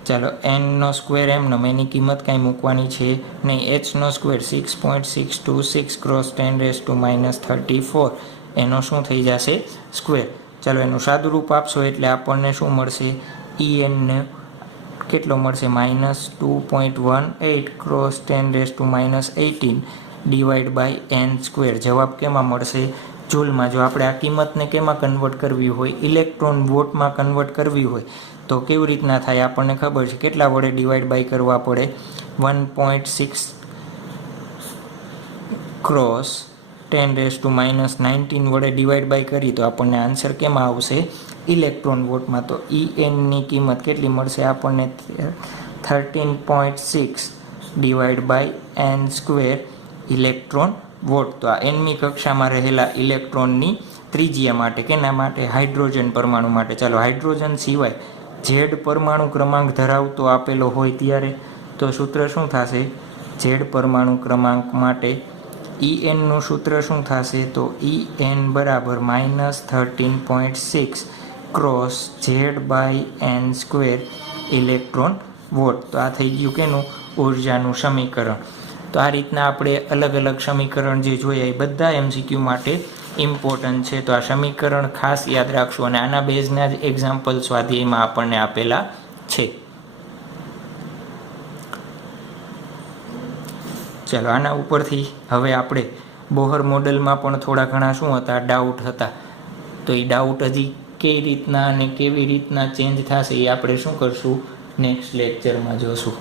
ચાલો nનો સ્ક્વેર એની કિંમત કાંઈ મૂકવાની છે નહીં. hનો સ્ક્વેર 6.626 ક્રોસ 10⁻34 એનો શું થઈ જશે? સ્ક્વેર. ચાલો એનું સાદું રૂપ આપશો એટલે આપણને શું મળશે? En કેટલો મળશે? -2.18 ક્રોસ 10⁻18 ડિવાઈડ બાય n². જવાબ કેમાં મળશે? જૂલમાં. જો આપણે આ કિંમતને કેમાં કન્વર્ટ કરવી હોય? ઇલેક્ટ્રોન વોટમાં કન્વર્ટ કરવી હોય તો કેવી રીતના થાય? આપણને ખબર છે. કેટલા વડે ડિવાઈડ બાય કરવા પડે? 1.6 ક્રોસ 10⁻19 વડે ડિવાઈડ બાય કરી તો આપણને આન્સર કેમાં આવશે? ઇલેક્ટ્રોન વોટમાં. તો ની કિંમત કેટલી મળશે આપણને? 13.6 divide by n² electron vote. તો આ nમી કક્ષામાં રહેલા ઇલેક્ટ્રોનની ત્રિજ્યા માટે. કેના માટે? હાઇડ્રોજન પરમાણુ માટે. ચાલો હાઇડ્રોજન સિવાય ઝેડ પરમાણુ ક્રમાંક ધરાવતો આપેલો હોય ત્યારે તો સૂત્ર શું થશે? ઝેડ પરમાણુ ક્રમાંક માટે નું સૂત્ર શું થશે? તો En બરાબર -13.6 ક્રોસ z/n² ઇલેક્ટ્રોન વોટ. તો આ થઈ ગયું કેનું? ઉર્જાનું સમીકરણ. તો આ રીતના આપણે અલગ અલગ સમીકરણ જે જોયા એ બધા MCQ માટે ઇમ્પોર્ટન્ટ છે. તો આ સમીકરણ ખાસ યાદ રાખશો અને આના બેઝના જ એક્ઝામ્પલ સ્વાધ્યાયમાં આપણને આપેલા છે. ચાલો આના ઉપરથી હવે આપણે બોહર મોડેલમાં પણ થોડા ઘણા શું હતા? ડાઉટ હતા. તો એ ડાઉટ હજી કઈ રીતના અને કેવી રીતના ચેન્જ થશે એ આપણે શું કરશું? નેક્સ્ટ લેક્ચરમાં જોશું.